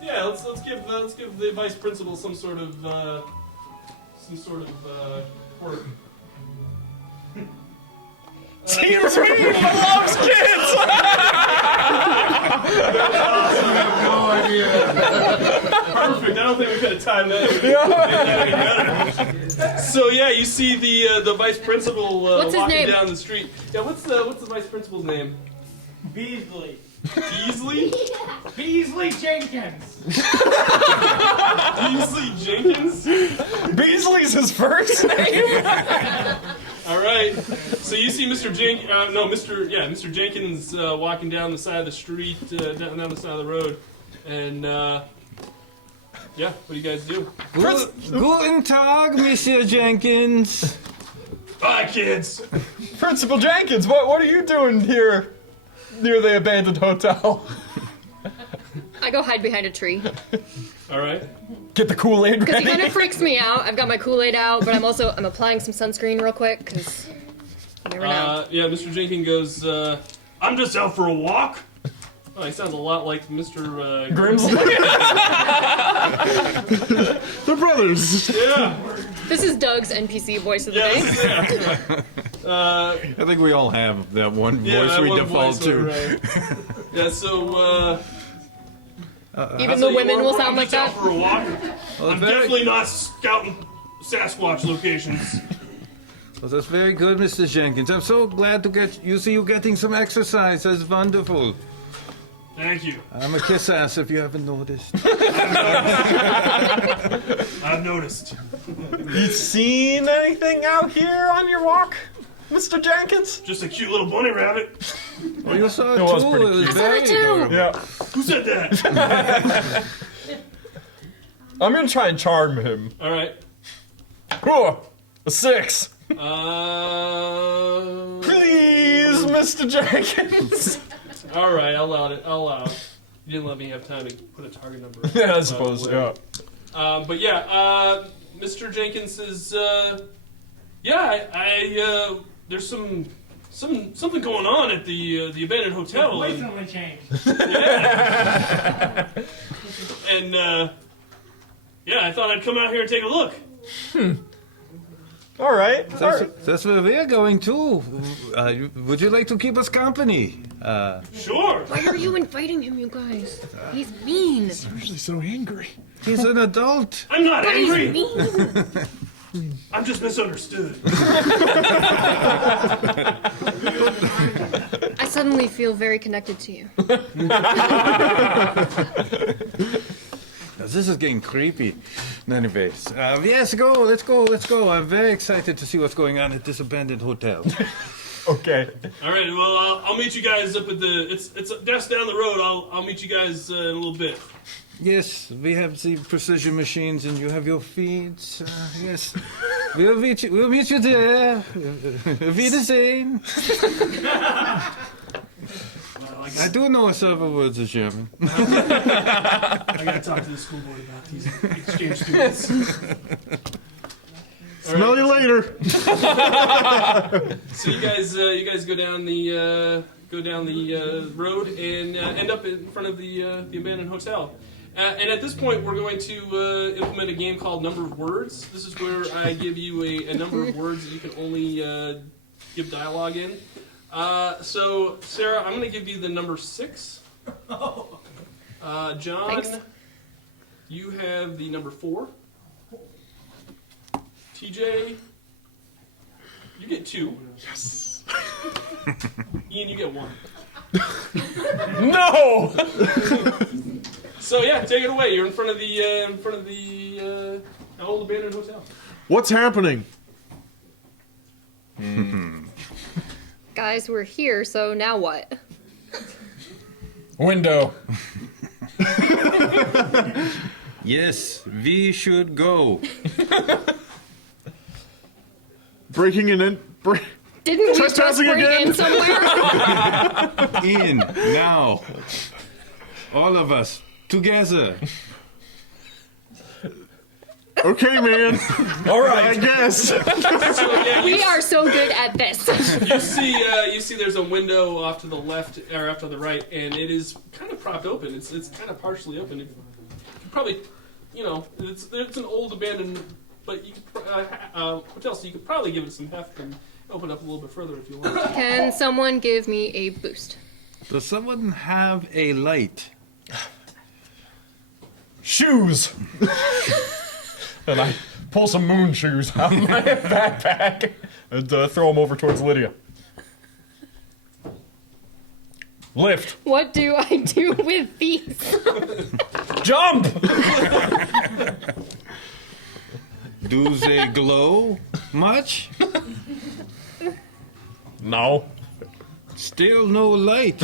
Yeah, let's give the vice principal some sort of quirk. Team Speed loves kids! No idea. Perfect. I don't think we could have timed that. So yeah, you see the vice principal What's his walking name? down the street. Yeah, what's the vice principal's name? Beasley. Beasley? Beasley Jenkins. Beasley Jenkins? Beasley's his first name? All right. So you see Mr. Mr. Jenkins walking down the side of the street, down the side of the road, and yeah, what do you guys do? Guten Tag, Mr. Jenkins. Bye, kids. Principal Jenkins, what are you doing here near the abandoned hotel? I go hide behind a tree. All right. Get the Kool-Aid Because ready. he kind of freaks me out. I've got my Kool-Aid out, but I'm applying some sunscreen real quick, because you never know. Yeah, Mr. Jenkins goes, I'm just out for a walk. Oh, he sounds a lot like Mr. Grimsley. They're brothers. Yeah. This is Doug's NPC voice of the day. Yeah. I think we all have that one Yeah, voice that we one default voice, to. right. Yeah, so, Even the women will sound like out that. for a walk. Well, I'm very- definitely not scouting Sasquatch locations. Well, that's very good, Mr. Jenkins. I'm so glad to see you getting some exercise. That's wonderful. Thank you. I'm a kiss ass if you haven't noticed. I've noticed. You seen anything out here on your walk, Mr. Jenkins? Just a cute little bunny rabbit. Oh, you saw it, It was too. pretty It was cute. very I saw it too. adorable. Yeah. Who said that? I'm gonna try and charm him. All right. Oh, a 6. Please, Mr. Jenkins. All right, I'll allow it. You didn't let me have time to put a target number. Yeah, I suppose. Yeah. But yeah, Mr. Jenkins is. I there's something going on at the abandoned hotel. Voice only changed. Yeah. And I thought I'd come out here and take a look. All right. That's where we're going too. Would you like to keep us company? Sure. Why are you inviting him, you guys? He's mean. Usually so angry. He's an adult. I'm not But he's angry. mean. I'm just misunderstood. I suddenly feel very connected to you. Now, this is getting creepy. Anyways, yes, let's go. I'm very excited to see what's going on at this abandoned hotel. Okay. All right. Well, I'll meet you guys up at the. It's just down the road. I'll meet you guys in a little bit. Yes, we have the precision machines, and you have your feeds. Yes, we'll meet you. We'll meet you there. Wiedersehen. I do know several words of German. I gotta talk to the school board about these exchange students. Smell you later. So you guys go down the road and end up in front of the abandoned hotel. And at this point, we're going to implement a game called Number of Words. This is where I give you a number of words that you can only give dialogue in. So, Sarah, I'm going to give you the number 6. John, Thanks. you have the number 4. TJ, you get 2. Yes. Ian, you get 1. No. So yeah, take it away. You're in front of the old abandoned hotel. What's happening? Guys, we're here, so now what? Window. Yes, we should go. Breaking in. Didn't we just Trespassing break again? in somewhere? In now, all of us together. Okay, man. All right. I guess. So, yeah, We are so good at this. you see there's a window off to the left or off to the right, and it is kind of propped open. It's kind of partially open. You could probably, it's an old abandoned, but you could, hotel, so you could probably give it some heft open up a little bit further if you want. Can someone give me a boost? Does someone have a light? Shoes! And I pull some moon shoes out of my backpack and throw them over towards Lydia. Lift. What do I do with these? Jump! Do they glow much? No. Still no light.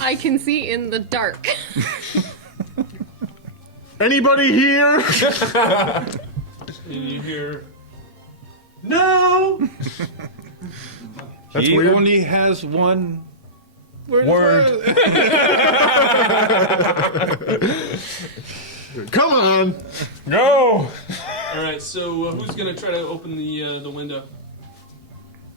I can see in the dark. Anybody here? And you hear, no! That's He weird. only has one Word. Come on. Go! All right, so who's gonna try to open the window?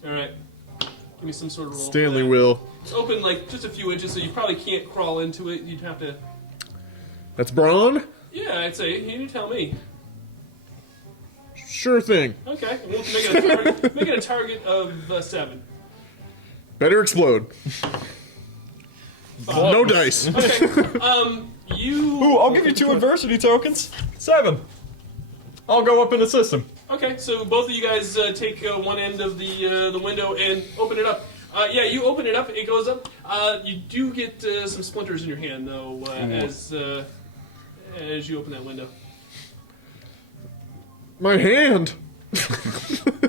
All right, give me some sort of roll. for Stanley that. will. It's open like just a few inches, so you probably can't crawl into it. You'd have to. That's Braun? Yeah, I'd say. You tell me. Sure thing. Okay, we'll make it a target, make it a target of 7. Better explode. No dice. Okay. You. Ooh, I'll give you 2 adversity tokens. 7. I'll go up in the system. Okay, so both of you guys take one end of the window and open it up. Yeah, you open it up. It goes up. You do get some splinters in your hand, though, as you open that window. My hand.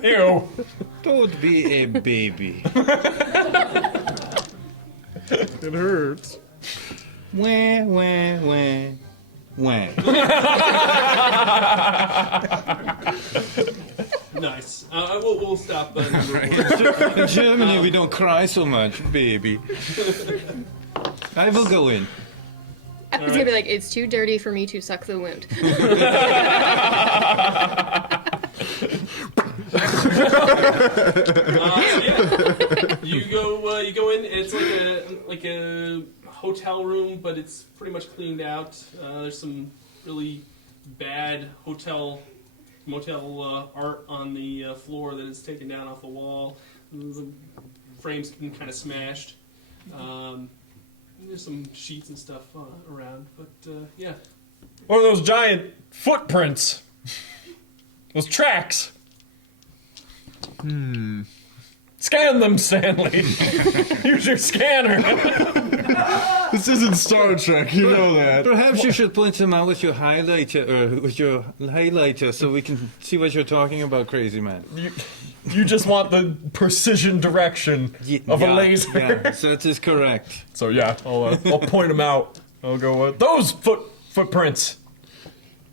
Ew. Don't be a baby. It hurts. Wah, wah, wah, wah. Nice. We'll stop. Number 1. In Germany, we don't cry so much, baby. I will go in. I was gonna be like, it's too dirty for me to suck the wound. Yeah. You go in. It's like a hotel room, but it's pretty much cleaned out. There's some really bad motel art on the floor that is taken down off the wall. The frames been kind of smashed. There's some sheets and stuff around, but yeah. What are those giant footprints? Those tracks. Scan them, Stanley. Use your scanner. This isn't Star Trek, you know that. Perhaps you should point them out with your highlighter, so we can see what you're talking about, crazy man. You just want the precision direction of a laser. Yes, that is correct. So yeah, I'll point them out. I'll go, those footprints.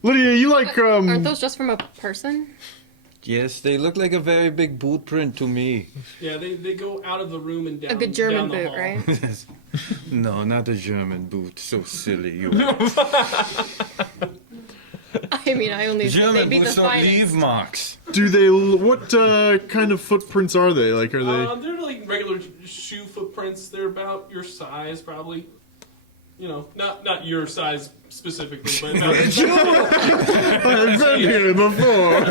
Lydia, you like, Aren't those just from a person? Yes, they look like a very big boot print to me. Yeah, they go out of the room and down. A good German down the boot, hall. right? No, not a German boot. So silly you. I mean, I only said they'd German be the boots don't finest. leave marks. do they, what kind of footprints are they? Like, are they? They're like regular shoe footprints. They're about your size, probably. You know, not your size specifically, but about I've been here before.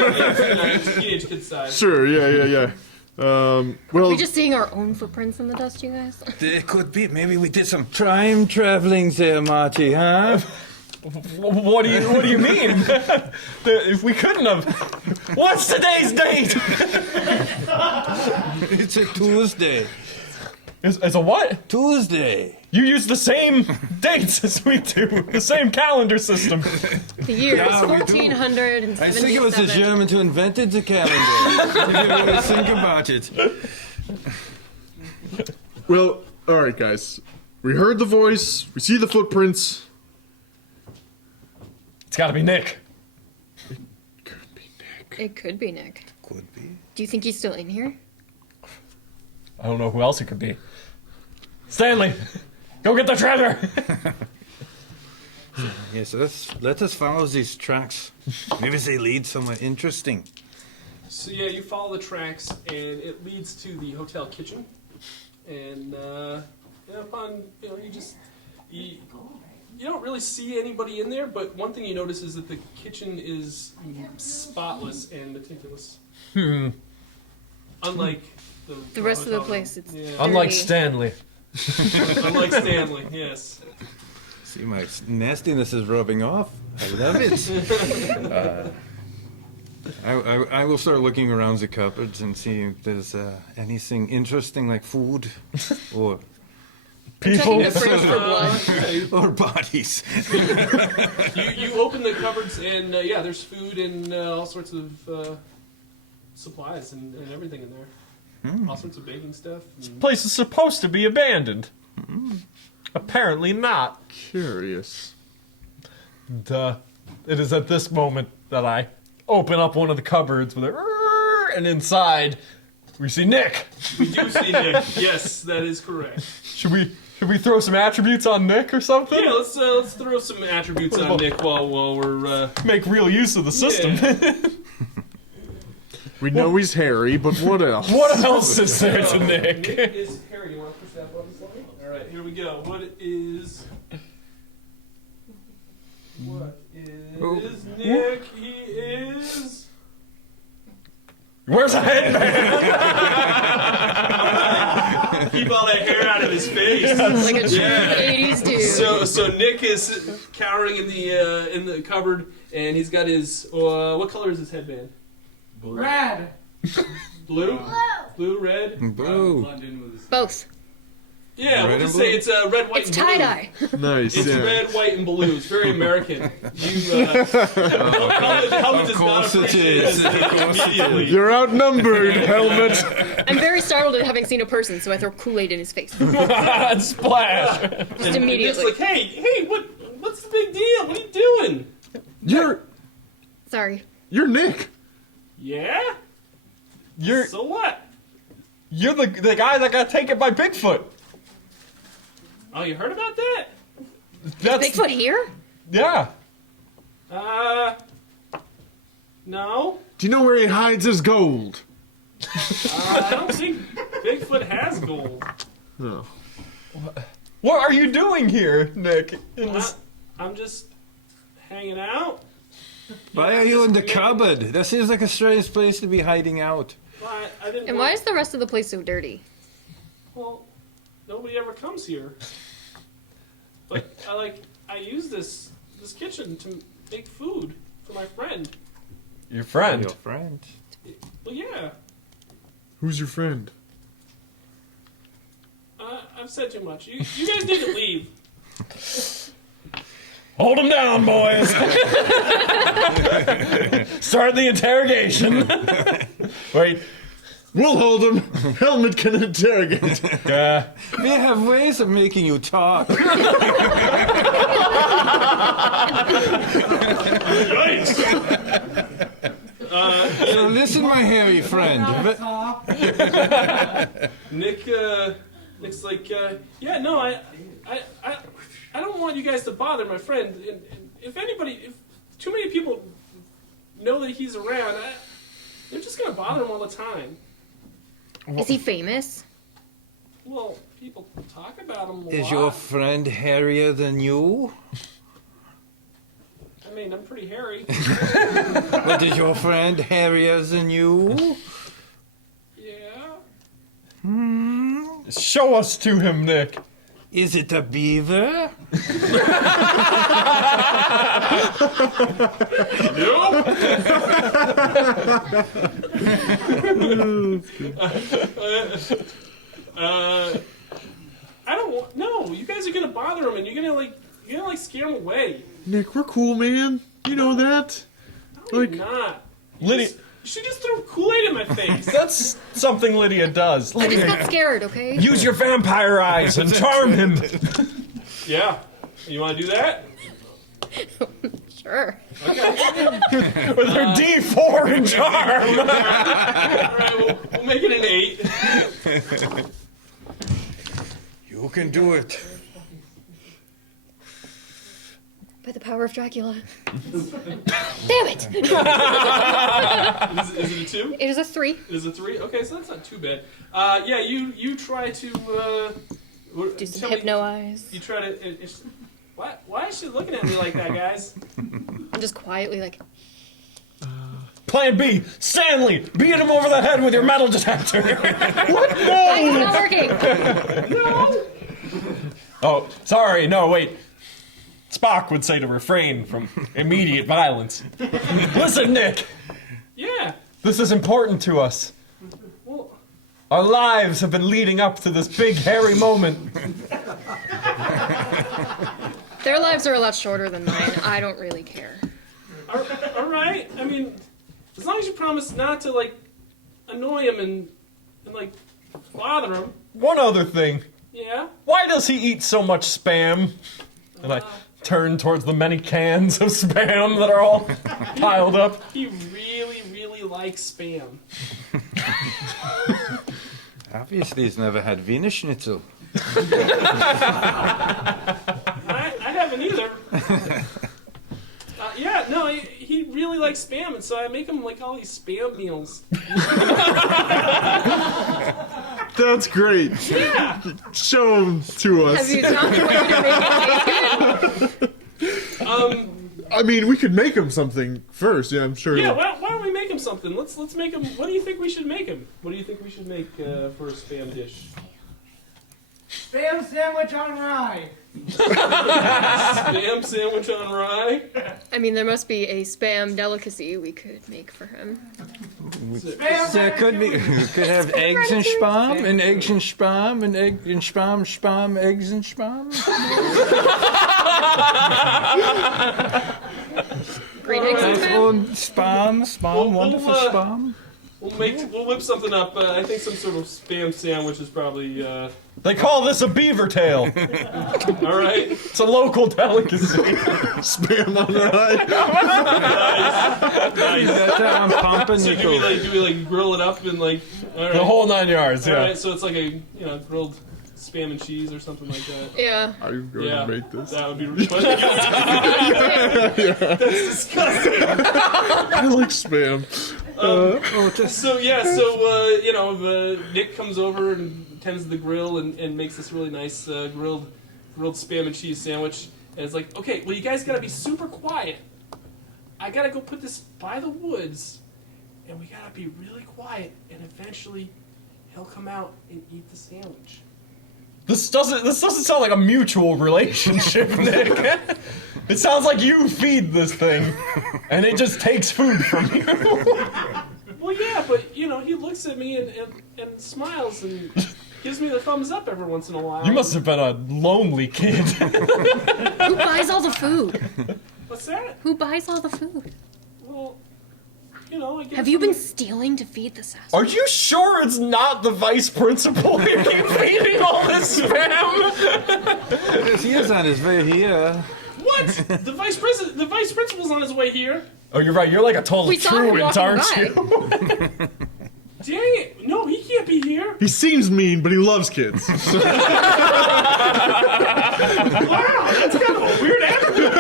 teenage kid size. Sure, yeah. Are Well, we just seeing our own footprints in the dust, you guys? It could be. Maybe we did some time traveling there, Marty, huh? What do you mean? If we couldn't have. What's today's date? It's a Tuesday. It's a what? Tuesday. You use the same dates as we do. The same calendar system. The year is Yeah, we do. 1477. I think it was the Germans who invented the calendar. If you really think about it. well, all right, guys. We heard the voice. We see the footprints. It's gotta be Nick. It could be Nick. Could be. Do you think he's still in here? I don't know who else it could be. Stanley, go get the treasure. Yes, let us follow these tracks. Maybe they lead somewhere interesting. So yeah, you follow the tracks, and it leads to the hotel kitchen. And upon you you don't really see anybody in there, but one thing you notice is that the kitchen is spotless and meticulous. Unlike The rest of the place, it's Unlike dirty. Stanley. Unlike Stanley, yes. See, my nastiness is rubbing off. I love it. I will start looking around the cupboards and see if there's anything interesting like food or Checking the fridge for blood. or bodies. You open the cupboards and yeah, there's food and all sorts of supplies and everything in there. All sorts of baking stuff. This place is supposed to be abandoned. Apparently not. Curious. It is at this moment that I open up one of the cupboards with and inside we see Nick. We do see Nick. Yes, that is correct. Should we throw some attributes on Nick or something? Yeah, let's throw some attributes on Nick while we're make real use of the system. Yeah. We know he's hairy, but what else? What else is there to Nick? Nick is Harry. You want to push that button for me? All right, here we go. What is Nick? He is. Where's a headband? Keep all that hair out of his face. Like a true 80s dude. So Nick is cowering in the cupboard, and he's got his what color is his headband? Red. Blue? Blue, red? Blue. Both. Yeah, Red we'll and just blue? say it's red, white, It's and blue. tie-dye. Nice. It's yeah. red, white, and blue. It's very American. You, Helmet does not course it appreciate is. this immediately. You're outnumbered, Helmet. I'm very startled at having seen a person, so I throw Kool-Aid in his face. Splash. Just And Nick's immediately. like, hey, what's the big deal? What are you doing? Sorry. You're Nick. Yeah? You're So what? the guy that got taken by Bigfoot. Oh, you heard about that? That's Bigfoot here? Yeah. No. Do you know where he hides his gold? I don't think Bigfoot has gold. No. What are you doing here, Nick? In this... I'm just hanging out. Why are you in the cupboard? That seems like a strange place to be hiding out. I didn't. And why is the rest of the place so dirty? Well, nobody ever comes here. But I use this kitchen to make food for my friend. Your friend. Your friend. Well, yeah. Who's your friend? I've said too much. You guys need to leave. Hold him down, boys. Start the interrogation. Wait. We'll hold him. Helmet can interrogate. We have ways of making you talk. So listen, my hairy friend. Nick's like, yeah, no, I don't want you guys to bother my friend. And if too many people know that he's around, they're just gonna bother him all the time. Is he famous? Well, people talk about him a lot. Is your friend hairier than you? I mean, I'm pretty hairy. But is your friend hairier than you? Yeah. Show us to him, Nick. Is it a beaver? Nope. I don't want. No, you guys are gonna bother him, and you're gonna scare him away. Nick, we're cool, man. You know that. No, you're not. Lydia. You should just throw Kool-Aid in my face. That's something Lydia does. I just got scared, okay? Use your vampire eyes and charm him. Yeah. You want to do that? Sure. With her D4 in charm. All right, we'll make it an 8. You can do it. By the power of Dracula. Damn it! Is it a 2? It is a 3. It is a 3? Okay, so that's not too bad. Yeah, you try to Do some hypno eyes. You try to. Why is she looking at me like that, guys? I'm just quietly like, Plan B, Stanley, beat him over the head with your metal detector. What? "Guys, it's not working." No. Oh, sorry, no, wait. Spock would say to refrain from immediate violence. Listen, Nick, Yeah. this is important to us. Well, Our lives have been leading up to this big, hairy moment. Their lives are a lot shorter than mine. I don't really care. all right. I mean, as long as you promise not to like annoy him and like bother him. One other thing. Yeah. Why does he eat so much Spam? And I turn towards the many cans of Spam that are all piled up. He really, really likes Spam. Obviously, he's never had Wiener Schnitzel. I haven't either. Yeah, no, he really likes Spam, and so I make him like all these Spam meals. That's great. Yeah. Show them to us. Have you talked to him to make it? I mean, we could make him something first. Yeah, I'm sure. Yeah, why don't we make him something? Let's make him. What do you think we should make him? What do you think we should make for a Spam dish? Spam sandwich on rye. Spam sandwich on rye. I mean, there must be a Spam delicacy we could make for him. There could be. We could have eggs and spam, and eggs and spam, and egg and spam, eggs and spam. Green eggs and Spam? Spam, wonderful spam. We'll whip something up. I think some sort of Spam sandwich is probably. They call this a beaver tail. All right. It's a local delicacy. Spam on rye. Nice. That's how I'm pumping So you. do we like grill it up and like all right. The whole 9 yards, All yeah. right, so it's like a grilled Spam and cheese or something like that. Yeah. Are you going to make this? That would be really funny. That's disgusting. I like Spam. So Nick comes over and tends the grill and makes this really nice grilled Spam and cheese sandwich. And it's like, okay, well, you guys gotta be super quiet. I gotta go put this by the woods, and we gotta be really quiet. And eventually, he'll come out and eat the sandwich. This doesn't sound like a mutual relationship, Nick. It sounds like you feed this thing, and it just takes food from you. Well, yeah, but he looks at me and smiles and gives me the thumbs up every once in a while. You must have been a lonely kid. Who buys all the food? What's that? Who buys all the food? Well, I guess. Have you been stealing to feed the Sasquatch? Are you sure it's not the vice principal you keep feeding all this spam? He is on his way here. What? The vice principal's on his way here. Oh, you're right. You're like a total We saw him truant, walking aren't by. you? Dang it! No, he can't be here. He seems mean, but he loves kids. Wow, that's kind of a weird attitude.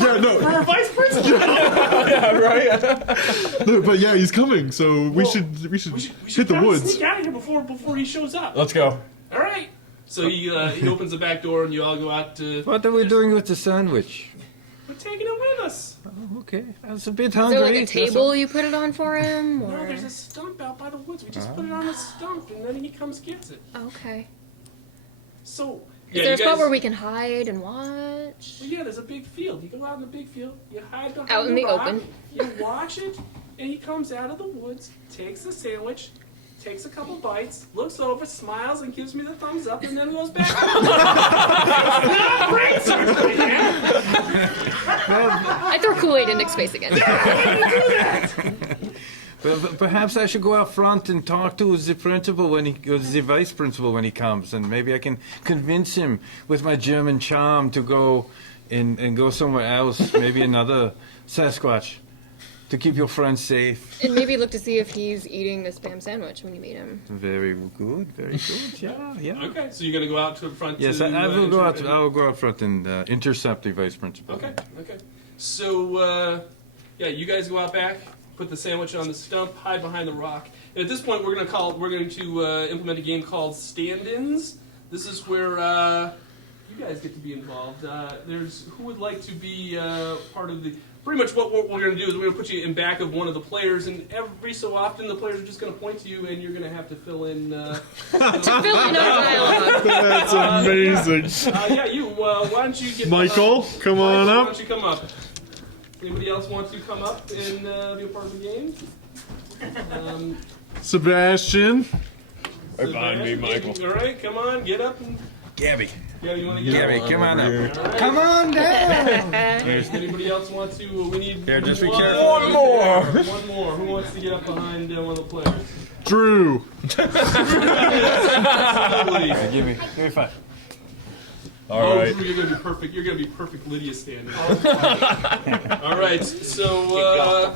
Yeah, no. For a vice principal. Yeah, right. No, but yeah, he's coming, so we should hit the gotta woods. Sneak out of here before he shows up. Let's go. All right. So he opens the back door and you all go out to. What are we doing with the sandwich? We're taking it with us. Oh, okay, I was a bit Is hungry. there like a that's table all. you put it on for him? No, Or... there's a stump out by the woods. We just put it on a stump and then he comes gets it. Okay. So. Is there a spot where we can hide and watch? Well, yeah, there's a big field. You go out in the big field, you hide behind Out in the rock, open. You watch it, and he comes out of the woods, takes the sandwich, takes a couple bites, looks over, smiles, and gives me the thumbs up, and then goes back. Not brain surgery, man. I throw Kool-Aid in Nick's face again. But perhaps I should go out front and talk to the principal the vice principal when he comes, and maybe I can convince him with my German charm to go and go somewhere else, maybe another Sasquatch, to keep your friends safe. And maybe look to see if he's eating the Spam sandwich when you meet him. Very good, very good. Yeah. Okay, so you're gonna go out to the front. Yes, to, I will go out. interview. I will go out front and intercept the vice principal. Okay. So, you guys go out back, put the sandwich on the stump, hide behind the rock. And at this point, we're going to implement a game called stand-ins. this is where you guys get to be involved. Who would like to be part of the... Pretty much what we're going to do is we're going to put you in back of one of the players, and every so often the players are just going to point to you, and you're going to have to fill in... To fill in our dialogue. That's amazing. Yeah, you. Why don't you get... Michael, come on Why up. don't you come up? Anybody else want to come up and be a part of the game? Sebastian. Right behind me, Michael. All right, come on, get up. And... Gabby. Gabby, you want to get Gabby, up? come on up. All right. Come on down. Anybody else want to? We need Here, just be one careful. One more. One more. Who wants to get up behind one of the players? Drew. Absolutely. Give me 5. All right. Drew, you're gonna be perfect. You're gonna be perfect Lydia standing. All right. So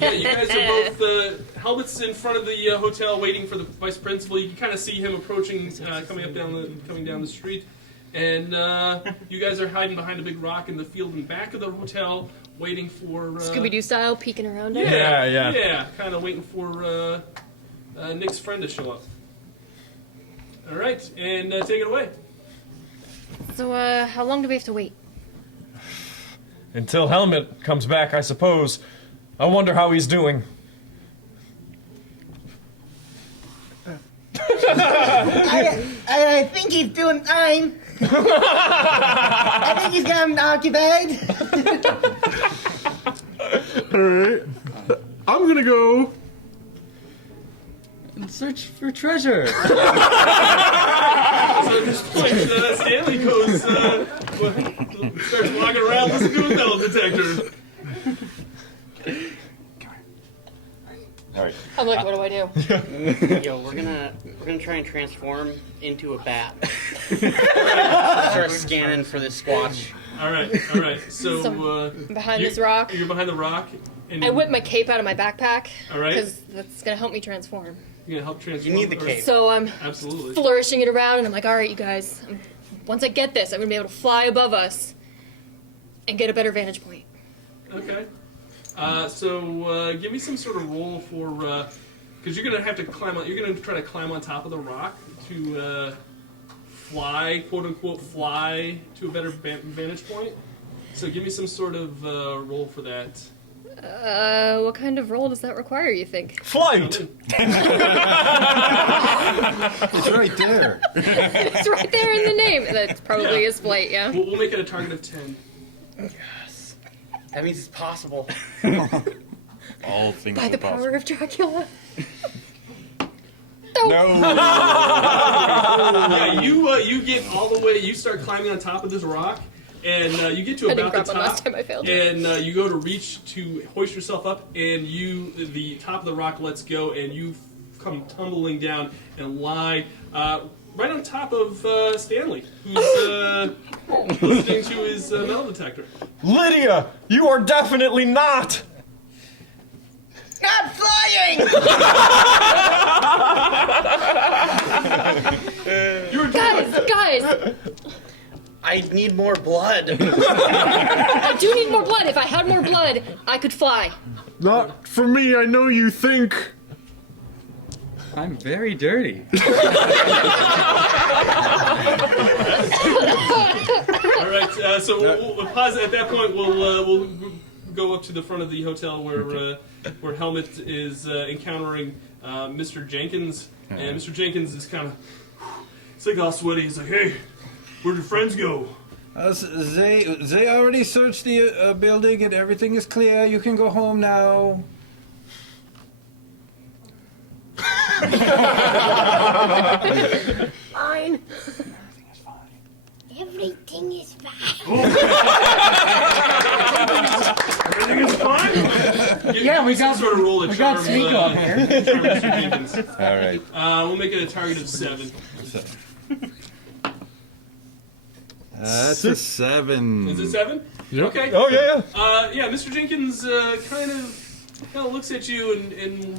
yeah, you guys are both helmets in front of the hotel, waiting for the vice principal. You can kind of see him approaching, coming down the street, and you guys are hiding behind a big rock in the field in back of the hotel, waiting for Scooby-Doo style, peeking around. Yeah, kind of waiting for Nick's friend to show up. All right, and take it away. So, how long do we have to wait? Until Helmet comes back, I suppose. I wonder how he's doing. I think he's doing fine. I think he's gotten occupied. Alright. I'm gonna go. And search for treasure. So at this point, Stanley goes, starts walking around, listening to a metal detector. All right. I'm like, what do I do? Yo, we're gonna try and transform into a bat. Start scanning for this squatch. All right. So I'm behind this rock. You're behind the rock. And I whip my cape out of my backpack. All right. Because that's gonna help me transform. You're gonna help transform. You need the cape. So I'm Absolutely. flourishing it around, and I'm like, all right, you guys. Once I get this, I'm gonna be able to fly above us and get a better vantage point. Okay. So give me some sort of roll for because you're gonna have to climb on. You're gonna try to climb on top of the rock to fly, quote unquote, fly to a better vantage point. So give me some sort of roll for that. What kind of role does that require, you think? Flight! It's right there. It's right there in the name. That probably is flight, yeah. We'll make it a target of 10. Yes. That means it's possible. All things By are the possible. power of Dracula. No. Yeah, you get all the way. You start climbing on top of this rock, and you get to I didn't about the grab one last top, time I failed. and you go to reach to hoist yourself up, and the top of the rock lets go, and you come tumbling down and lie right on top of Stanley, who's listening to his metal detector. Lydia, you are definitely not! Not flying! Guys! I need more blood. I do need more blood. If I had more blood, I could fly. Not for me, I know you think. I'm very dirty. All right, so we'll pause at that point. We'll go up to the front of the hotel where Helmet is encountering Mr. Jenkins, and Mr. Jenkins is kind of he's like all sweaty. He's like, "Hey, where'd your friends go?" They already searched the building and everything is clear. You can go home now. Fine. Everything is fine. Everything is fine. Yeah, we got- sort of roll a we got charm, Sneak on here. charm Mr. Jenkins. All right. We'll make it a target of 7. That's a 7. Is it 7? Yep. Okay. Oh, yeah. Yeah, Mr. Jenkins kind of looks at you and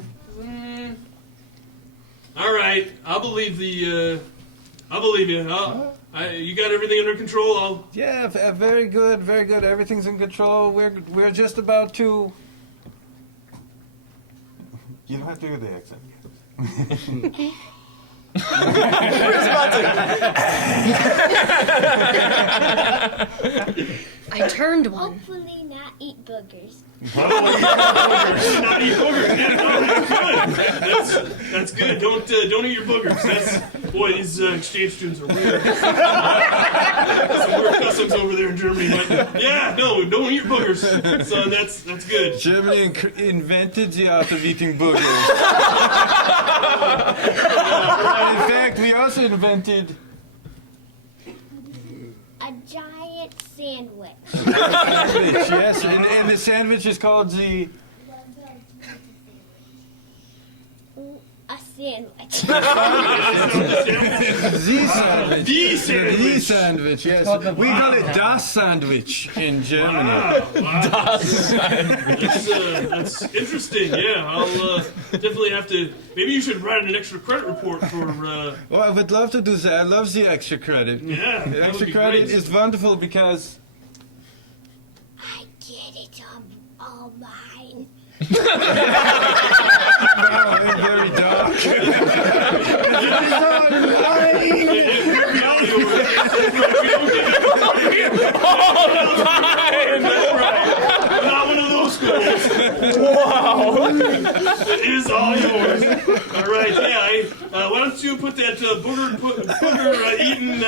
all right, I'll believe you. You got everything under control. Yeah, very good, very good. Everything's in control. We're just about to. You don't have to do the accent. I turned one. Hopefully not eat boogers. Not eat boogers. Yeah, no, that's good. That's good. Don't eat your boogers. Boy, these exchange students are weird. Some weird customs over there in Germany. But yeah, no, don't eat your boogers. So that's good. Germany invented the art of eating boogers. In fact, we also invented A giant sandwich. sandwich, yes, and the sandwich is called the... A sandwich. The sandwich. The sandwich. The sandwich, yes. We call it Das Sandwich in Germany. Wow. That's interesting. Yeah, I'll definitely have to. Maybe you should write an extra credit report for. Well, I would love to do that. I love the extra credit. Yeah, The that would extra be credit great. is wonderful because... I get it all mine. Wow, they're very dark. Not one of those schools. Wow. It is all yours. All right, yeah. Why don't you put that booger eating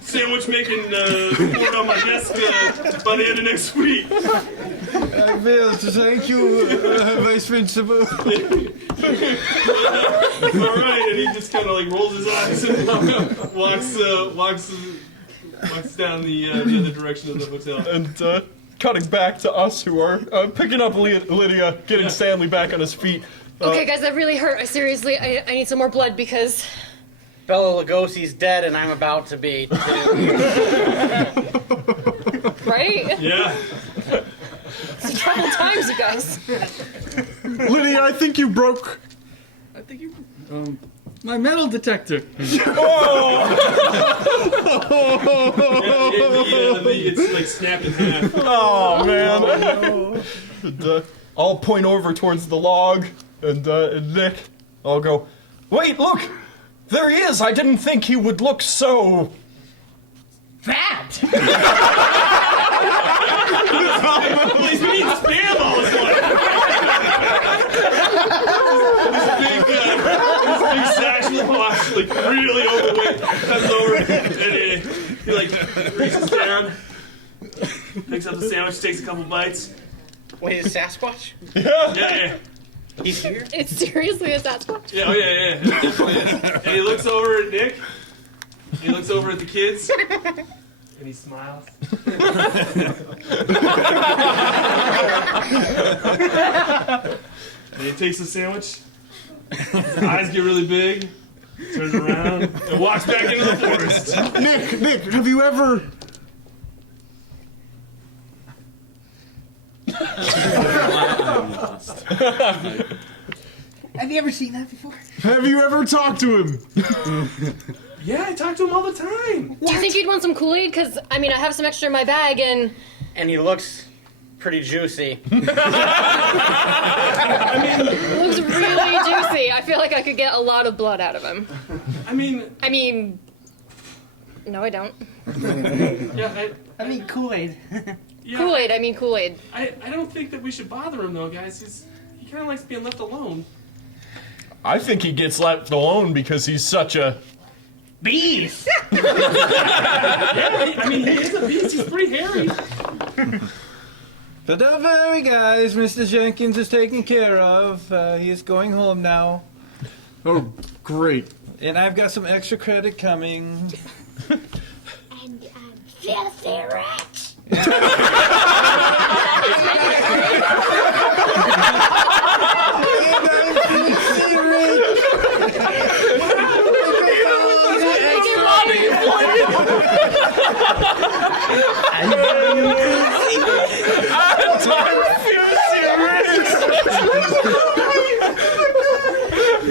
sandwich making report on my desk by the end of next week. I will. Thank you, Vice Principal. All right, and he just kind of like rolls his eyes and walks down the other direction of the hotel. And cutting back to us who are picking up Lydia, getting Stanley back on his feet. Okay, guys, that really hurt. I need some more blood because... Bela Lugosi's dead, and I'm about to be. Right? Yeah. It's troubled times, you guys. Lydia, I think you broke. I think you. My metal detector. It's like snapped in half. Oh, man. And, I'll point over towards the log, and Nick, I'll go, wait, look! There he is! I didn't think he would look so... Fat! He's been eating spam all his life. This big satchel watch, like really overweight, comes over and he like reaches down, picks up the sandwich, takes a couple bites. Wait, is Sasquatch? Yeah. He's here? It's seriously a Sasquatch? Yeah, it definitely is. And he looks over at Nick, he looks over at the kids, and he smiles. And he takes the sandwich, his eyes get really big, turns around, and walks back into the forest. Nick, have you ever... Have you ever seen that before? Have you ever talked to him? Yeah, I talk to him all the time. Do you think you'd want some Kool-Aid? Because, I mean, I have some extra in my bag, and... And he looks pretty juicy. It looks really juicy. I feel like I could get a lot of blood out of him. I mean... No, I don't. Yeah, I mean Kool-Aid. yeah, Kool-Aid, I mean Kool-Aid. I don't think that we should bother him, though, guys. He kind of likes being left alone. I think he gets left alone because he's such a... Beast! Yeah, I mean, he is a beast. He's pretty hairy. But don't worry, guys. Mr. Jenkins is taken care of. He is going home now. Oh, great. And I've got some extra credit coming. And I'm filthy rich.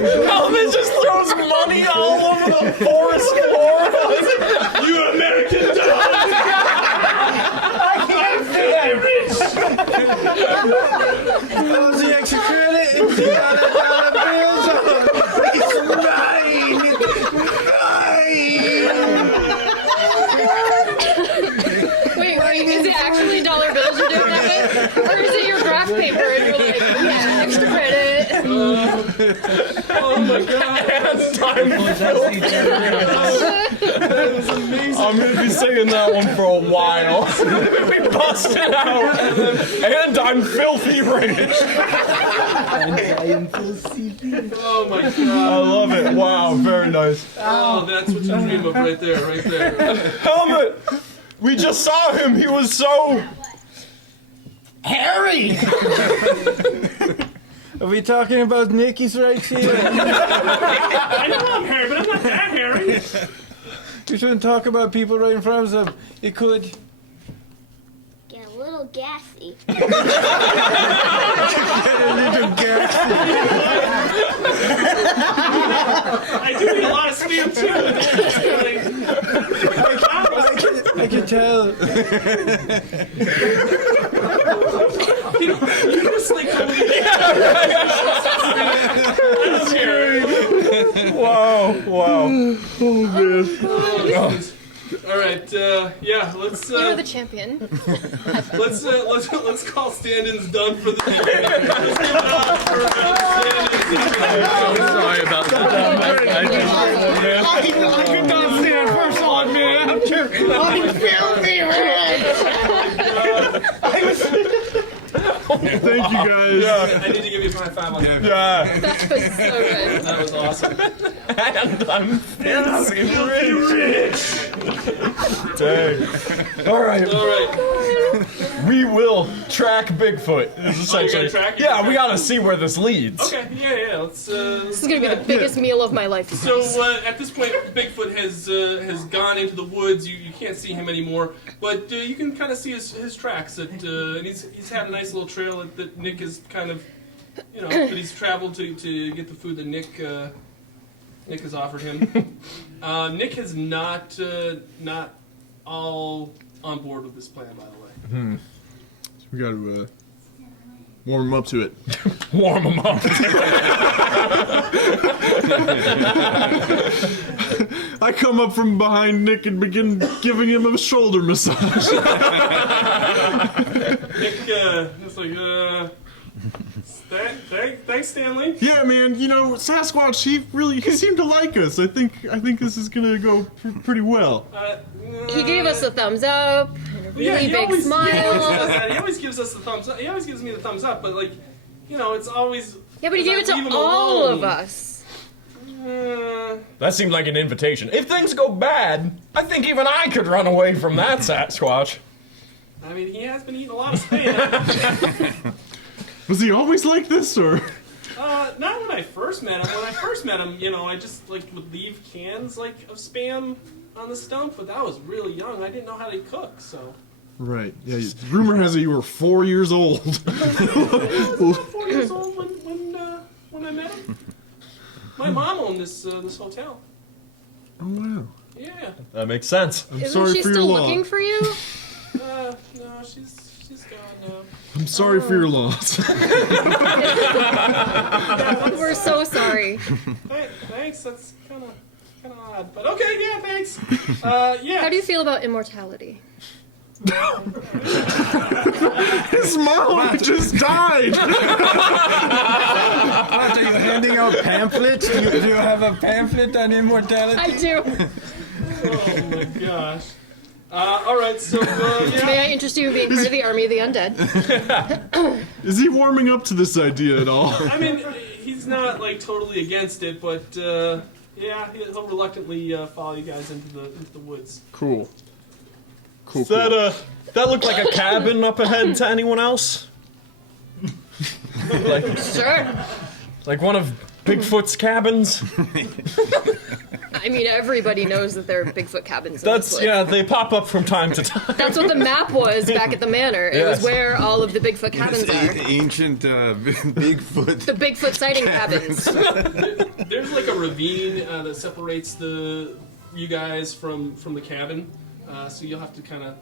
Elvis just throws money all over the forest floor. You American dog! I can't feel rich! How's the extra credit? $2 bills. It's mine. Oh my god! That was amazing. I'm gonna be saying that one for a while. I'm gonna be busting out. And I'm filthy rich. Oh my god! I love it. Wow, very nice. Oh, that's what you dream of right there, right there. Helmet! We just saw him. He was so hairy. Are we talking about Nicky's right here? I know I'm hairy, but I'm not that hairy. You shouldn't talk about people right in front of them. It could. Get a little gassy. Get a little gassy. I do eat a lot of spam too. I can tell. You just like Wow. Oh man. all right, yeah, let's You were the champion. let's call stand-ins done for the day. Let's give it up for stand-ins. I'm sorry about that. I could not see that first one, man. I'm filthy Thank you guys. I need to give you a high five on that. Yeah. That was so good. That was awesome. And I'm fancy rich. Dang. All right. All right. We will track Bigfoot. Is essentially. track it? Yeah, we gotta see where this leads. Okay. Yeah. Let's. This is gonna be the biggest meal of my life. So at this point, Bigfoot has gone into the woods. You can't see him anymore, but you can kind of see his tracks. And he's had a nice little trail that Nick has kind of, that he's traveled to get the food that Nick has offered him. Nick is not all on board with this plan, by the way. We got to warm him up to it. Warm him up. I come up from behind Nick and begin giving him a shoulder massage. Nick, it's like, thanks, Stanley. Yeah, man. Sasquatch. He seemed to like us. I think this is gonna go pretty well. He gave us a thumbs up, and a really big smile. He always gives us the thumbs up. He always gives me the thumbs up, but it's always. Yeah, but he gave it to leave him all alone. of us. That seemed like an invitation. If things go bad, I think even I could run away from that Sasquatch. I mean, he has been eating a lot of spam. Was he always like this, or? Not when I first met him. When I first met him, I just would leave cans of spam on the stump, but that was really young. I didn't know how to cook, so. Right. Yeah. Rumor has it you were 4 years old. I was 4 years old when I met him. My mom owned this hotel. Oh wow. Yeah. That makes sense. Isn't sorry she for your still loss. looking for you? No, she's gone now. I'm sorry for your loss. We're so sorry. Thanks. That's kind of odd, but okay. Yeah, thanks. Yeah. How do you feel about immortality? His mom just died. What, are you handing out pamphlets? Do you have a pamphlet on immortality? I do. Oh my gosh. All right. So yeah. May I interest you in being part of the army of the undead? Is he warming up to this idea at all? I mean, he's not totally against it, but yeah, he'll reluctantly follow you guys into the woods. Cool. Does that look like a cabin up ahead to anyone else? Sure. Like one of Bigfoot's cabins? I mean, everybody knows that there are Bigfoot cabins in this woods. Yeah, they pop up from time to time. That's what the map was back at the manor. It was Yes. where all of the Bigfoot cabins are. Ancient Bigfoot. The Bigfoot sighting cabins. There's a ravine that separates you guys from the cabin, so you'll have to kind of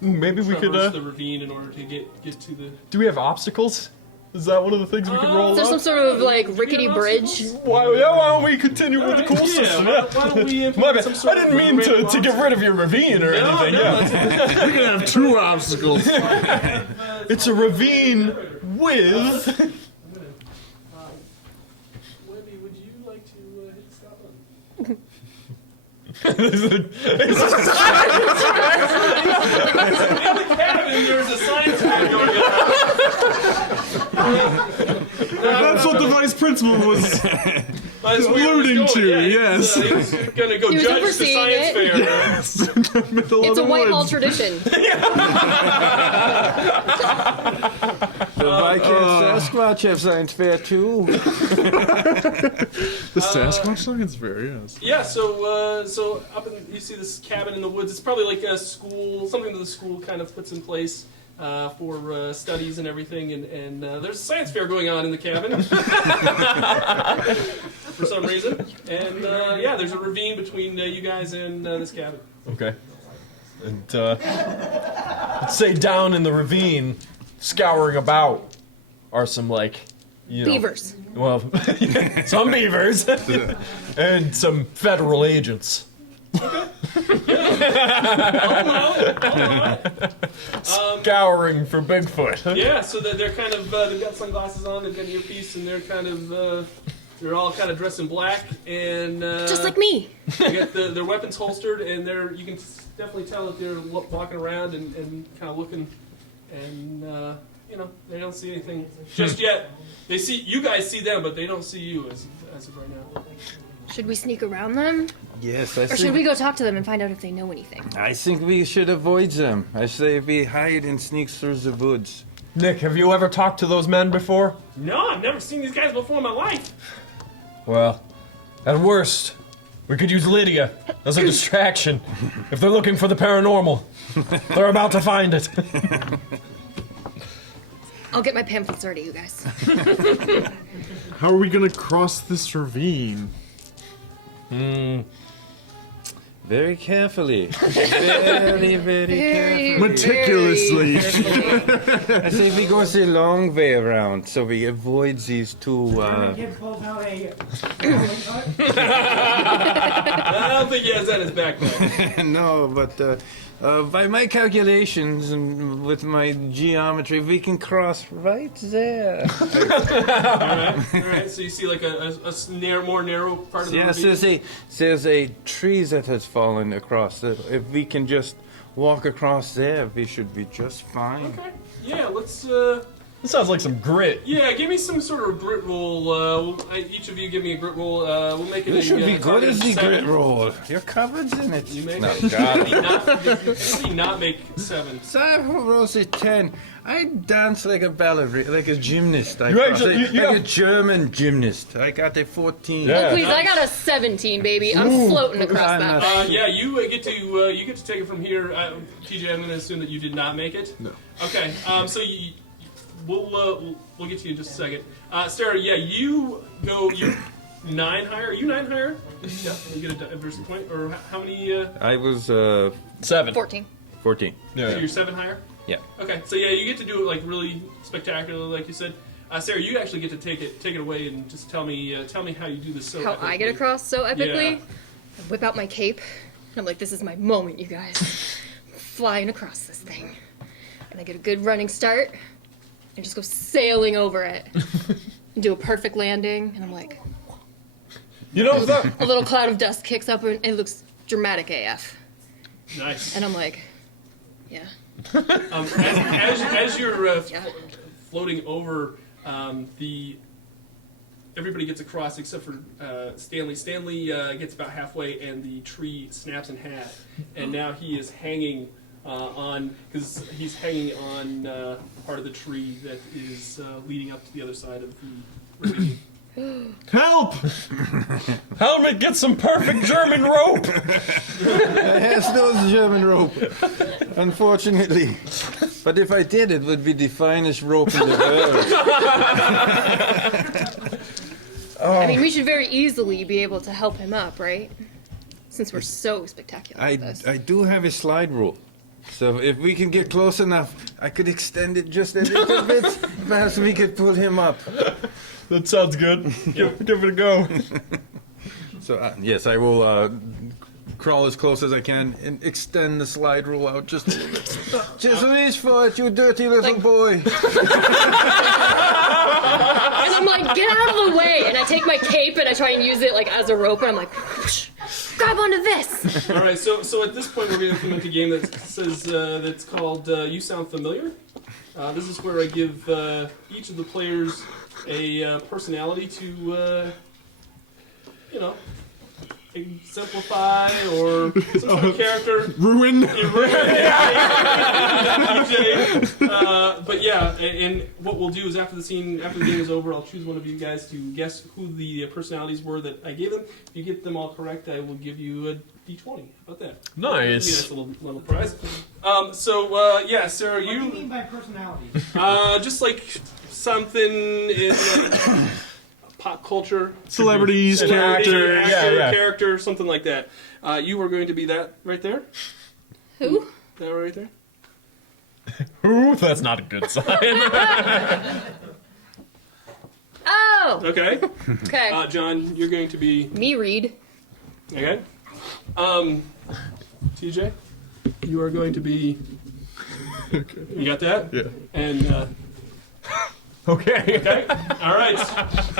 Maybe we could. traverse the ravine in order to get to the. Do we have obstacles? Is that one of the things we could roll Is there up? some sort of rickety bridge? Why don't we continue with the cool yeah, system? why don't we My implement bad. some sort I of didn't mean random to get rid of your ravine or anything. Yeah. We can have 2 obstacles. It's a ravine with. to hit the stop button. This is- In the cabin, there's a science fair going on. That's what the vice principal was That's where he was alluding going, to, yeah, yes. He was going to go He was judge the overseeing science it. fair. yes, in the middle It's of a the Whitehall woods. tradition. The Vikings Sasquatch have science fair too. The Sasquatch Science Fair, yes. Yeah, so up in, you see this cabin in the woods. It's probably like a school, something that the school kind of puts in place for studies and everything. And there's a science fair going on in the cabin for some reason. And yeah, there's a ravine between you guys and this cabin. Okay. And let's say down in the ravine, scouring about, are some like, you know, Beavers. well, some beavers and some federal agents. Scouring for Bigfoot. Yeah, so they're kind of they've got sunglasses on, they've got an earpiece, and they're kind of they're all kind of dressed in black, and Just like me. they got their weapons holstered, and you can definitely tell that they're walking around and kind of looking, and you know, they don't see anything just yet. They see you guys see them, but they don't see you as of right now. Should we sneak around them? Yes, I Or should think. we go talk to them and find out if they know anything? I think we should avoid them. I say we hide and sneak through the woods. Nick, have you ever talked to those men before? No, I've never seen these guys before in my life. Well, at worst, we could use Lydia as a distraction. If they're looking for the paranormal, they're about to find it. I'll get my pamphlets ready, you guys. How are we gonna cross this ravine? Very carefully. Very, very carefully. Meticulously. I say we go the long way around, so we avoid these two. Kid pulls out a. I don't think he has that in his backpack. No, but by my calculations and with my geometry, we can cross right there. All right. So you see like a more narrow part of the Yes, ravine. there's a tree that has fallen across. If we can just walk across there, we should be just fine. Okay. Yeah, let's. This sounds like some grit. Yeah, give me some sort of grit roll. Each of you give me a grit roll. We'll make it You a should be good target as of the 7. grit roll. You're covered in it. You make No, it. God. Not make 7. So I rolls a 10. I dance like a ballerina, like a gymnast. You actually- like you- a German gymnast. I got a 14. Yeah. Oh, please, I got a 17, baby. I'm floating across I'm that not- thing. Yeah, you get to take it from here. TJ, I'm going to assume that you did not make it. No. Okay. So we'll get to you in just a second. Sarah, yeah, you go. You're 9 higher. Are you 9 higher? Yeah. You get a diversity point, or how many? I was 7. 14. 14. So Yeah. you're 7 higher. Yeah. Okay. So yeah, you get to do it like really spectacularly, like you said. Sarah, you actually get to take it away and just tell me how you do this. So How I get epically. across so epically? Yeah. I whip out my cape. And I'm like, this is my moment, you guys. I'm flying across this thing. And I get a good running start. And just go sailing over it. And do a perfect landing. And I'm like, You know that? a little cloud of dust kicks up and it looks dramatic AF. Nice. And I'm like, yeah. As you're Yeah. floating over, everybody gets across except for Stanley. Stanley gets about halfway, and the tree snaps in half, and now he is hanging because he's hanging on part of the tree that is leading up to the other side of the ravine. Help! Help me get some perfect German rope. Yes, no German rope. Unfortunately. But if I did, it would be the finest rope in the world. I mean, we should very easily be able to help him up, right? Since we're so spectacular at this. I do have a slide rule. So if we can get close enough, I could extend it just a little bit. Perhaps we could pull him up. That sounds good. Give it a go. So yes, I will crawl as close as I can and extend the slide rule out just a little bit. Just reach for it, you dirty little boy. And I'm like, get out of the way! And I take my cape and I try and use it like as a rope, and I'm like, whoosh, grab onto this. All right, so at this point we're going to implement a game that says that's called You Sound Familiar. This is where I give each of the players a personality to, exemplify or some sort of character. Ruin. But yeah, and what we'll do is after the game is over, I'll choose one of you guys to guess who the personalities were that I gave them. If you get them all correct, I will give you a D20. How about that? Nice. Maybe that's a little prize. Yeah, Sarah, What do you mean by personality? just like something in pop culture, Celebrities, character, characters. character, something like that. You are going to be that right there. Who? That right there. Ooh, that's not a good sign. Oh! Okay. Okay. John, you're going to be. Me read. Okay. TJ, you are going to be. Okay. You got that? Yeah. And. Okay. Okay. All right.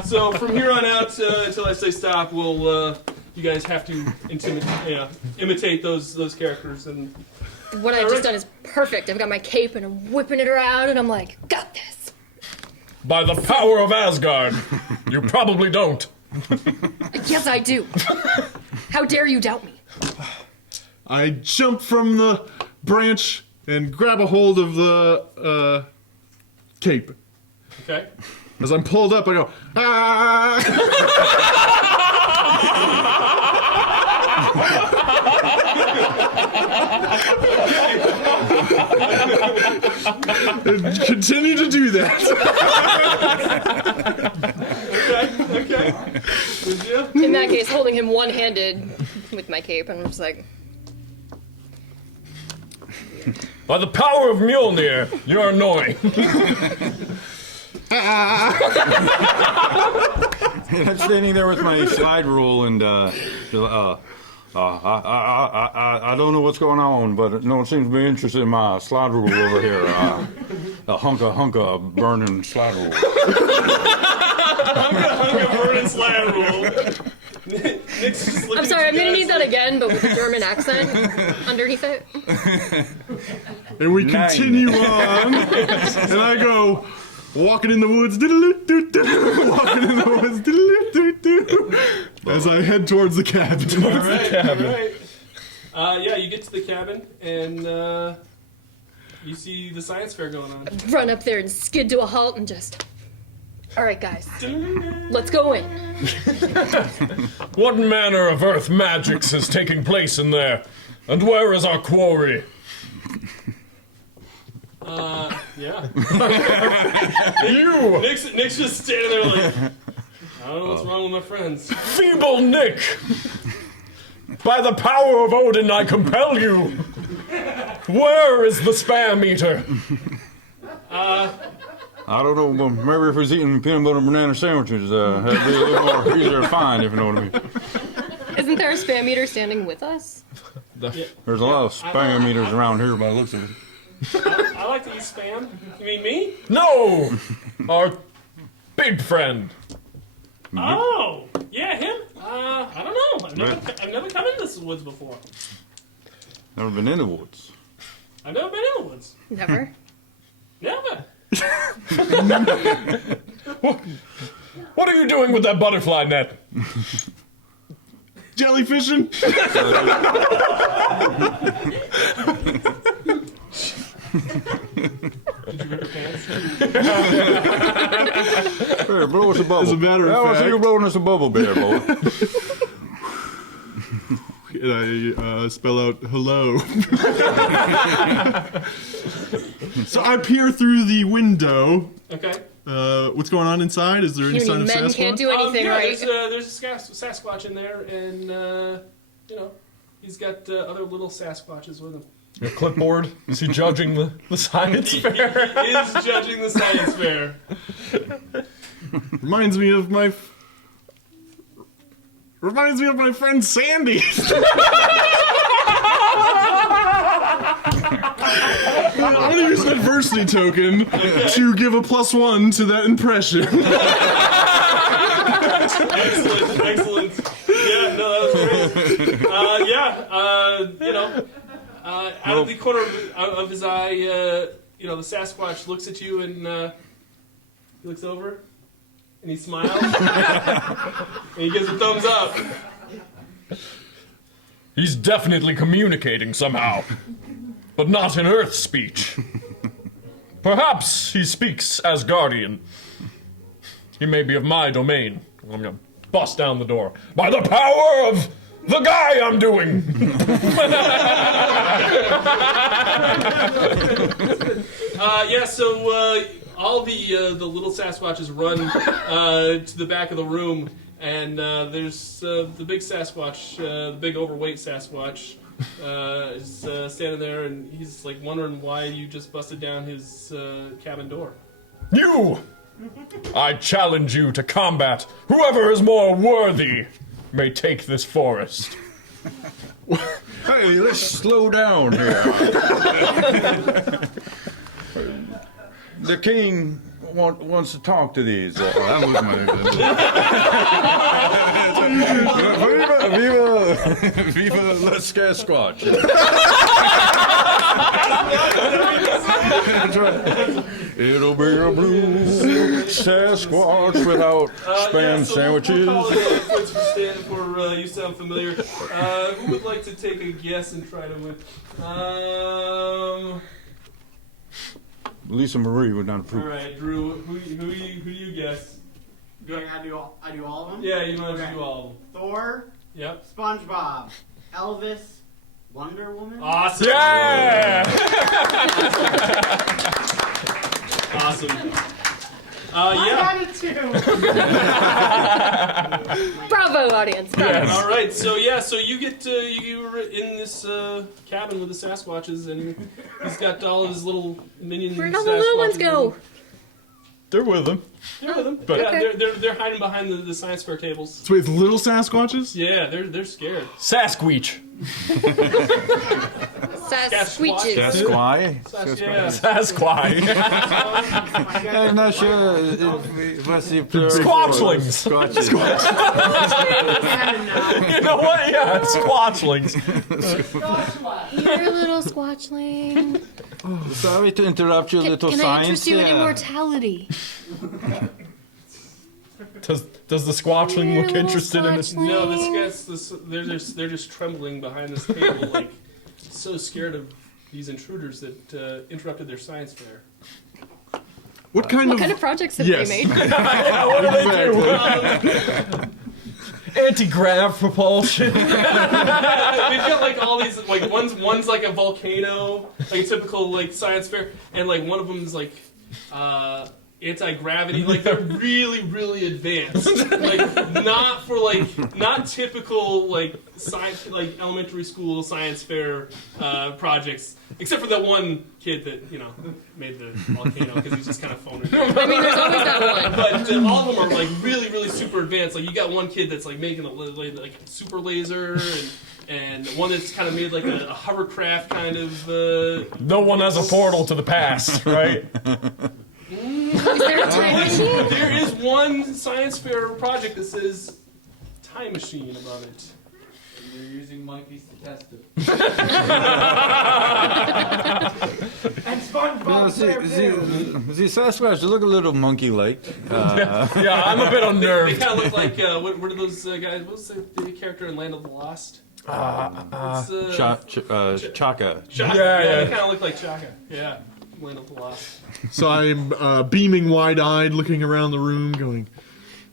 So from here on out, until I say stop, we'll. You guys have to imitate those characters and. What I've just done is perfect. I've got my cape and I'm whipping it around and I'm like, got this. By the power of Asgard, you probably don't. Yes, I do. How dare you doubt me? I jump from the branch and grab a hold of the cape. Okay. As I'm pulled up, I go, ah! And continue to do that. Okay. Did you? In that case, holding him one-handed with my cape, and I'm just like, By the power of Mjolnir, you're annoying. And I'm standing there with my slide rule, and I don't know what's going on, but no one seems to be interested in my slide rule over here. A hunka burning slide rule. hunka burning slide rule. Nick's just looking I'm sorry, at I'm you gonna guys need that again, but with a German accent underneath it. And we continue on, and I go, walking in the woods, walking in the woods, as I head towards the cabin. All right. Yeah, you get to the cabin, and you see the science fair going on. Run up there and skid to a halt and just, all right, guys, let's go in. What manner of earth magics is taking place in there? And where is our quarry? Yeah. You! Nick's just standing there like, I don't know what's wrong with my friends. Feeble Nick! By the power of Odin, I compel you! Where is the spam eater? I don't know, but maybe if he's eating peanut butter and banana sandwiches, that'd be a little more easier to find, if you know what I mean. Isn't there a spam meter standing with us? There's a lot of spam meters around here by the looks of it. I like to eat spam. You mean me? No! Our big friend. Oh, yeah, him. I don't know. I've never come into this woods before. Never been in the woods. I've never been in the woods. Never. Never. What are you doing with that butterfly net? Jellyfishing? Did you rip your pants? Here, blow us a bubble. As a matter of I fact, you're blowing us a bubble bear, boy. and I spell out hello. So I peer through the window. Okay. What's going on inside? Is there any You sign mean of men Sasquatch? can't do anything, yeah, right? there's a Sasquatch in there, and he's got other little Sasquatches with him. Your clipboard? Is he judging the science He fair? is judging the science fair. Reminds me of my Reminds me of my friend Sandy. I'm gonna use an adversity token to give a +1 to that impression. Excellent. Yeah, no, that was great. Out of the corner of his eye, the Sasquatch looks at you and he looks over and he smiles and he gives a thumbs up. He's definitely communicating somehow, but not in Earth speech. Perhaps he speaks as Guardian. He may be of my domain. I'm gonna bust down the door. By the power of the guy I'm doing! So all the little Sasquatches run to the back of the room, and there's the big Sasquatch, the big overweight Sasquatch, is standing there, and he's like wondering why you just busted down his cabin door. You! I challenge you to combat. Whoever is more worthy may take this forest. Hey, let's slow down here. The king wants to talk to these. That was my... Viva la Sasquatch. It'll be a blue Sasquatch without spam sandwiches. Apologize for standing for you sound familiar. Who would like to take a guess and try to win? Lisa Marie would not approve. All right, Drew. Who do you guess? Do I do all of them? Yeah, you might as well do all of them. Thor. Yep. SpongeBob. Elvis. Wonder Woman. Awesome. Yeah! Awesome. I got it too. Bravo, audience. Bravo. All right. So you get you're in this cabin with the Sasquatches, and he's got all of his little minions. Where'd all the little ones go? They're with him. They're with him. But- Yeah, they're hiding behind the science fair tables. So wait, little Sasquatches? Yeah, they're scared. Sasquatch. Sasquatches. Sasquatch? Yeah. Sasquatch. I'm not sure. What's the plural? Squatchlings. Squatches. You know what? Yeah, squatchlings. You're a little squatchling. Sorry to interrupt your little Can I science interest you in here. immortality? Does the squatchling You're a look little interested in it? squatchling. No, they're just trembling behind this table, like so scared of these intruders that interrupted their science fair. What kind What kind of projects have Yes. they made? Yeah, what do they do? Anti-grav propulsion. We've got like all these like one's like a volcano, like a typical like science fair, and like one of them is like anti-gravity. Like they're really really advanced. Like not typical like science like elementary school science fair projects. Except for that one kid that made the volcano because he's just kind of phoning. I mean, there's always that one. But all of them are like really, really super advanced. Like you got one kid that's like making like a super laser, and one that's kind of made like a hovercraft kind of. No one has a portal to the past, right? Is there a time machine? There is one science fair project that says time machine about it. They're using monkeys to test it. And SpongeBob. The Sasquatch look a little monkey-like. Yeah, I'm a bit They unnerved. kind of look like what are those guys? What was the character in Land of the Lost? It's, Chaka. Chaka. Yeah. They kind of look like Chaka. Yeah, Land of the Lost. So I'm beaming wide-eyed, looking around the room, going,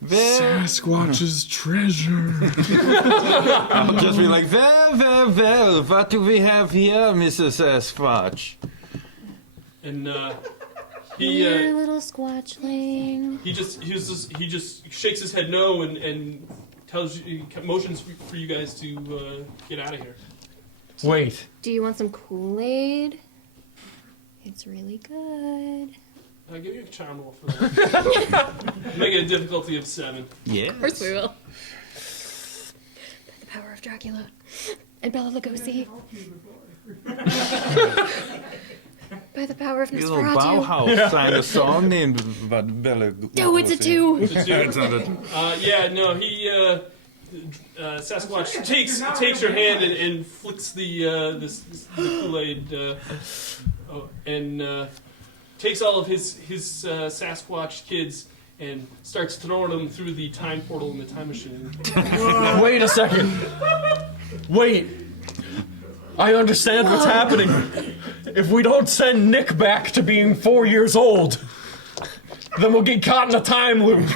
Sasquatch's treasure. I'll just be like, well, what do we have here, Mr. Sasquatch? And You're a little squatchling. he just shakes his head no and tells you motions for you guys to get out of here. Wait. Do you want some Kool-Aid? It's really good. I'll give you a charm roll for that. Make it a difficulty of 7. Yeah. Of course we will. the power of Dracula and Bela Lugosi. By the power of You little Nosferatu. Bauhaus sang a song named Bella. Oh, it's a 2. It's a 2. It's not a- Yeah, no, he Sasquatch takes your hand and flicks the Kool-Aid and takes all of his Sasquatch kids and starts throwing them through the time portal in the time machine. Wait a second. Wait. I understand what's happening. If we don't send Nick back to being 4 years old, then we'll get caught in a time loop.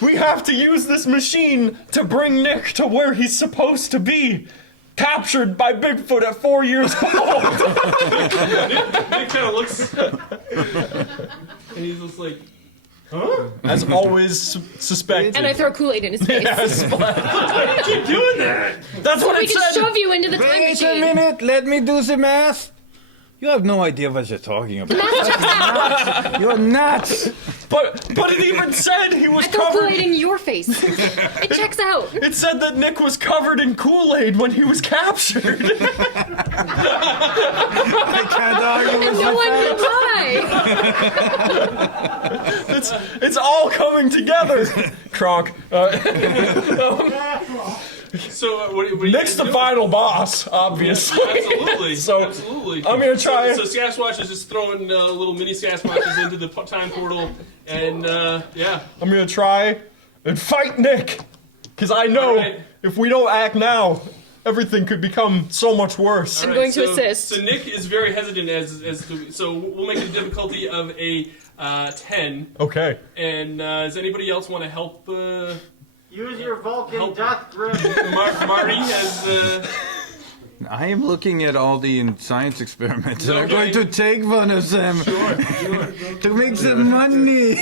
We have to use this machine to bring Nick to where he's supposed to be. Captured by Bigfoot at 4 years old. Nick kind of looks, and he's just like, huh? As always suspected. And I throw Kool-Aid in his face. Yes, Why did you doing that? that's what We it can said. shove you into the time Wait a machine. minute, let me do the math. You have no idea what you're talking about. You're nuts. But it even said he was I throw covered. Kool-Aid in your face. It checks out. It said that Nick was covered in Kool-Aid when he was captured. I can't argue And with no you. one can lie. It's all coming together. Kronk. So what are you Nick's the gonna do? final boss, obviously. Absolutely. So, absolutely. I'm gonna try- So Sasquatch is just throwing little mini Sasquatches into the time portal, and yeah. I'm gonna try and fight Nick. Because I know Alright. if we don't act now, everything could become so much worse. I'm All right, going to assist. So Nick is very hesitant so we'll make it a difficulty of a 10. Okay. And does anybody else want to help? Use your Vulcan Help. death grip. Marty as I am looking at all the science experiments. I'm Okay. going to take one of them to make some money.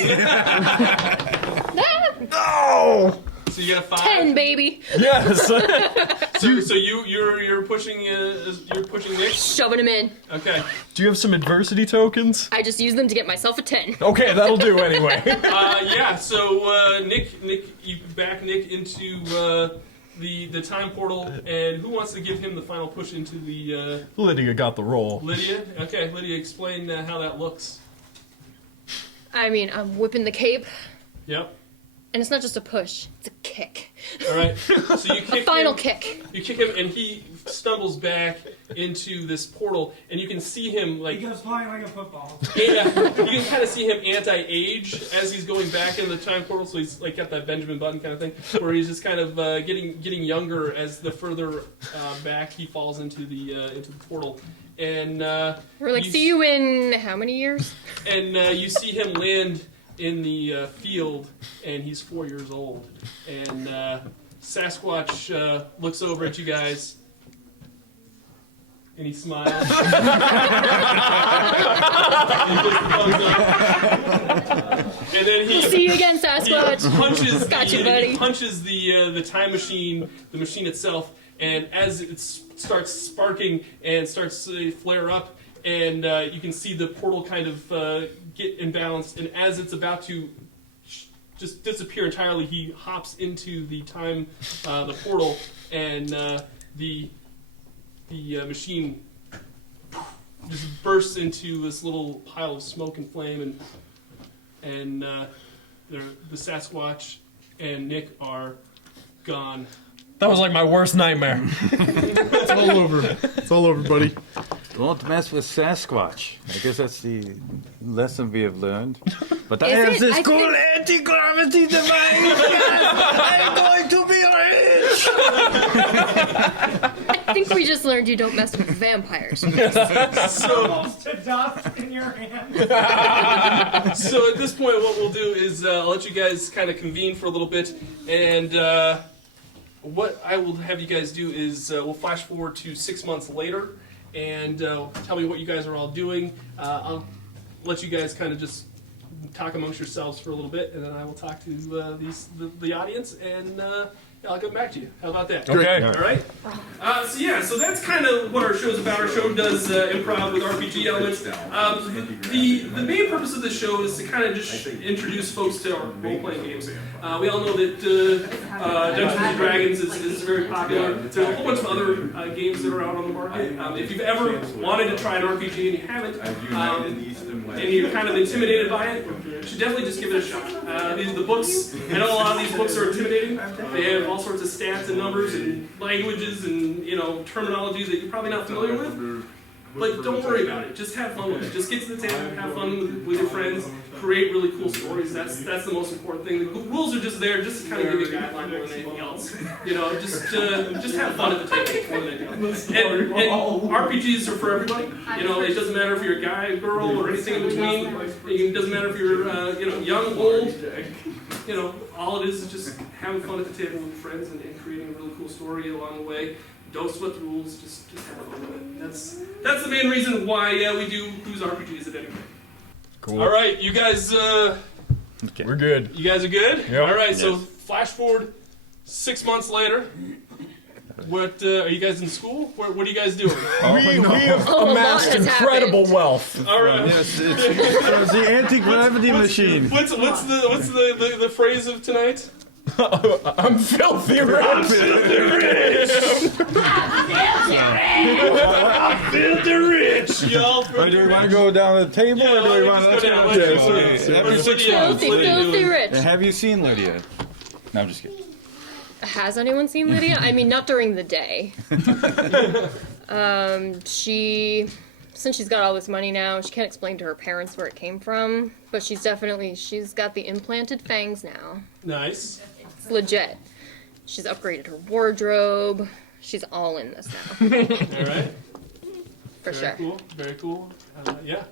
Oh! so you got a 5. 10, baby. Yes! So you're pushing Nick. Shoving him in. Okay. Do you have some adversity tokens? I just use them to get myself a 10. Okay, that'll do anyway. Yeah. So Nick, you back Nick into the time portal, and who wants to give him the final push into the Lydia got the roll. Lydia? Okay, Lydia, explain how that looks. I mean, I'm whipping the cape, Yep. and it's not just a push, it's a kick. All right. So you kick Final him. kick. You kick him, and he stumbles back into this portal, and you can see him He like. goes flying like a football. Yeah, you can kind of see him anti-age as he's going back into the time portal. So he's like got that Benjamin Button kind of thing, where he's just kind of getting younger as the further back he falls into the portal. And We're like, see you in how many years? And you see him land in the field, and he's 4 years old. And Sasquatch looks over at you guys, and he smiles. And he gives the thumbs up. And then he See you again, Sasquatch. punches Got you, buddy. he punches the time machine, the machine itself, and as it starts sparking and starts to flare up, and you can see the portal kind of get imbalanced, and as it's about to just disappear entirely, he hops into the portal, and the machine just bursts into this little pile of smoke and flame, and the Sasquatch and Nick are gone. That was like my worst nightmare. It's all over. It's all over, buddy. Don't mess with Sasquatch. I guess that's the lesson we have learned. But I Is have it? this I cool think- anti-gravity device. I'm going to be rich. I think we just learned you don't mess with vampires. So, Almost to dust in your hand. so at this point, what we'll do is I'll let you guys kind of convene for a little bit, and what I will have you guys do is we'll flash forward to 6 months later, and tell me what you guys are all doing. I'll let you guys kind of just talk amongst yourselves for a little bit, and then I will talk to the audience, and I'll get back to you. How about that? Okay. All right. So that's kind of what our show's about. Our show does improv with RPG elements. The main purpose of the show is to kind of just introduce folks to our role-playing games. We all know that Dungeons and Dragons is very popular. There's a whole bunch of other games that are out on the market. If you've ever wanted to try an RPG and you haven't, and you're kind of intimidated by it, you should definitely just give it a shot. The books, I know a lot of these books are intimidating. They have all sorts of stats and numbers and languages and terminology that you're probably not familiar with. But don't worry about it. Just have fun with it. Just get to the table, have fun with your friends, create really cool stories. That's the most important thing. The rules are just there just to kind of give you a guideline more than anything else. Just have fun at the table more than anything else. And RPGs are for everybody. It doesn't matter if you're a guy, a girl, or anything in between. It doesn't matter if you're young, old. All it is just having fun at the table with friends and creating a really cool story along the way. Don't sweat the rules, just have fun with it. That's the main reason why we do Who's RPGs at any rate. Cool. All right, you guys, We're good. you guys are good? Yep. All right, so flash forward 6 months later. What are you guys in school? What are you guys doing? We have amassed incredible wealth. All right. Yes, it's the anti-gravity machine. What's the phrase of tonight? I'm filthy rich. I'm filthy rich. Y'all. Do we want to go down the table, or do we want just to go down. Filthy rich. Have you seen Lydia? No, I'm just kidding. Has anyone seen Lydia? I mean, not during the day. Since she's got all this money now, she can't explain to her parents where it came from, but she's got the implanted fangs now. Nice. It's legit. She's upgraded her wardrobe. She's all in this now. All right. For sure. Cool. Very cool. Yeah.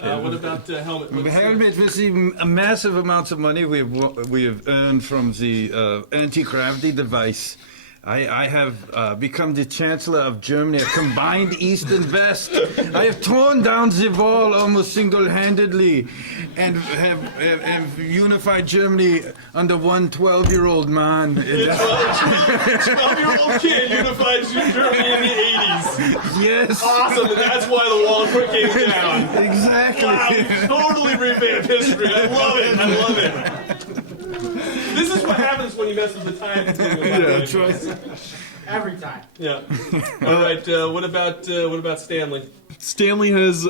What about Helmet? Helmet received massive amounts of money we have earned from the anti-gravity device. I have become the Chancellor of Germany, a combined East and West. I have torn down the wall almost single-handedly and have unified Germany under one 12-year-old man. 12-year-old kid unified Germany in the 80s. Yes. Awesome, and that's why the wall came down. Exactly. Wow, we totally revamped history. I love it. This is what happens when you mess with the time. Every time. Yeah. All right. What about Stanley? Stanley has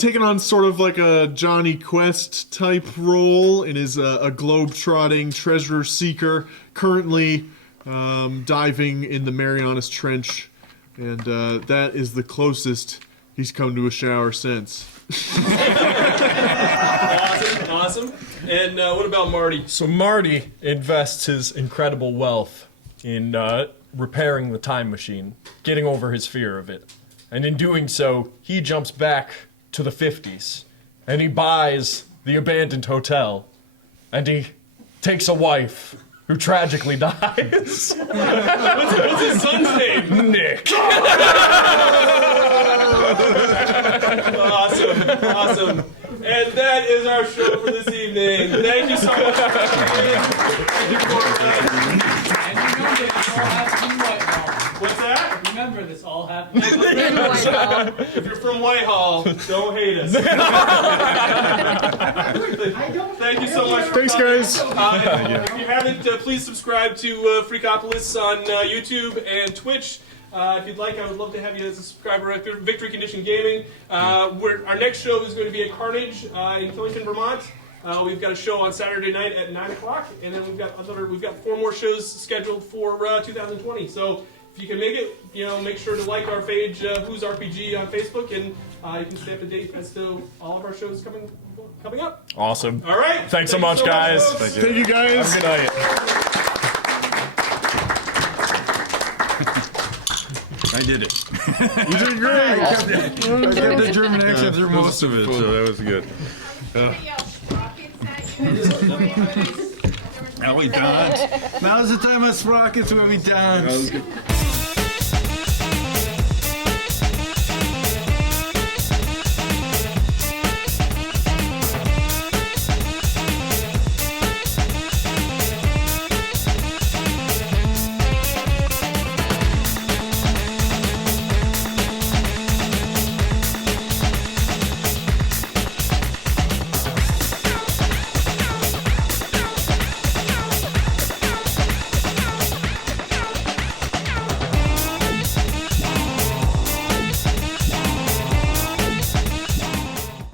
taken on sort of like a Johnny Quest type role and is a globe-trotting treasure seeker, currently diving in the Marianas Trench, and that is the closest he's come to a shower since. Awesome. And what about Marty? So Marty invests his incredible wealth in repairing the time machine, getting over his fear of it. And in doing so, he jumps back to the 50s, and he buys the abandoned hotel, and he takes a wife who tragically dies. What's his son's name? Nick. Awesome. And that is our show for this evening. Thank you so much for coming in. What's that? Remember, this all happened. If you're from Whitehall, don't hate us. Thank you so much for Thanks, coming. guys. If you haven't, please subscribe to Freakopolis on YouTube and Twitch. If you'd like, I would love to have you as a subscriber at Victory Condition Gaming. Our next show is going to be at Carnage in Killington, Vermont. We've got a show on Saturday night at 9 o'clock, and then we've got 4 more shows scheduled for 2020. So if you can make it, make sure to like our page, Who's RPG on Facebook, and you can stay up to date as to all of our shows coming up. Awesome. All right. Thanks so much, guys. Thank you, guys. Have a good night. I did it. You did great. I kept the German accent through most of it, so that was good. Now we dance. Now's the time of sprockets where we dance.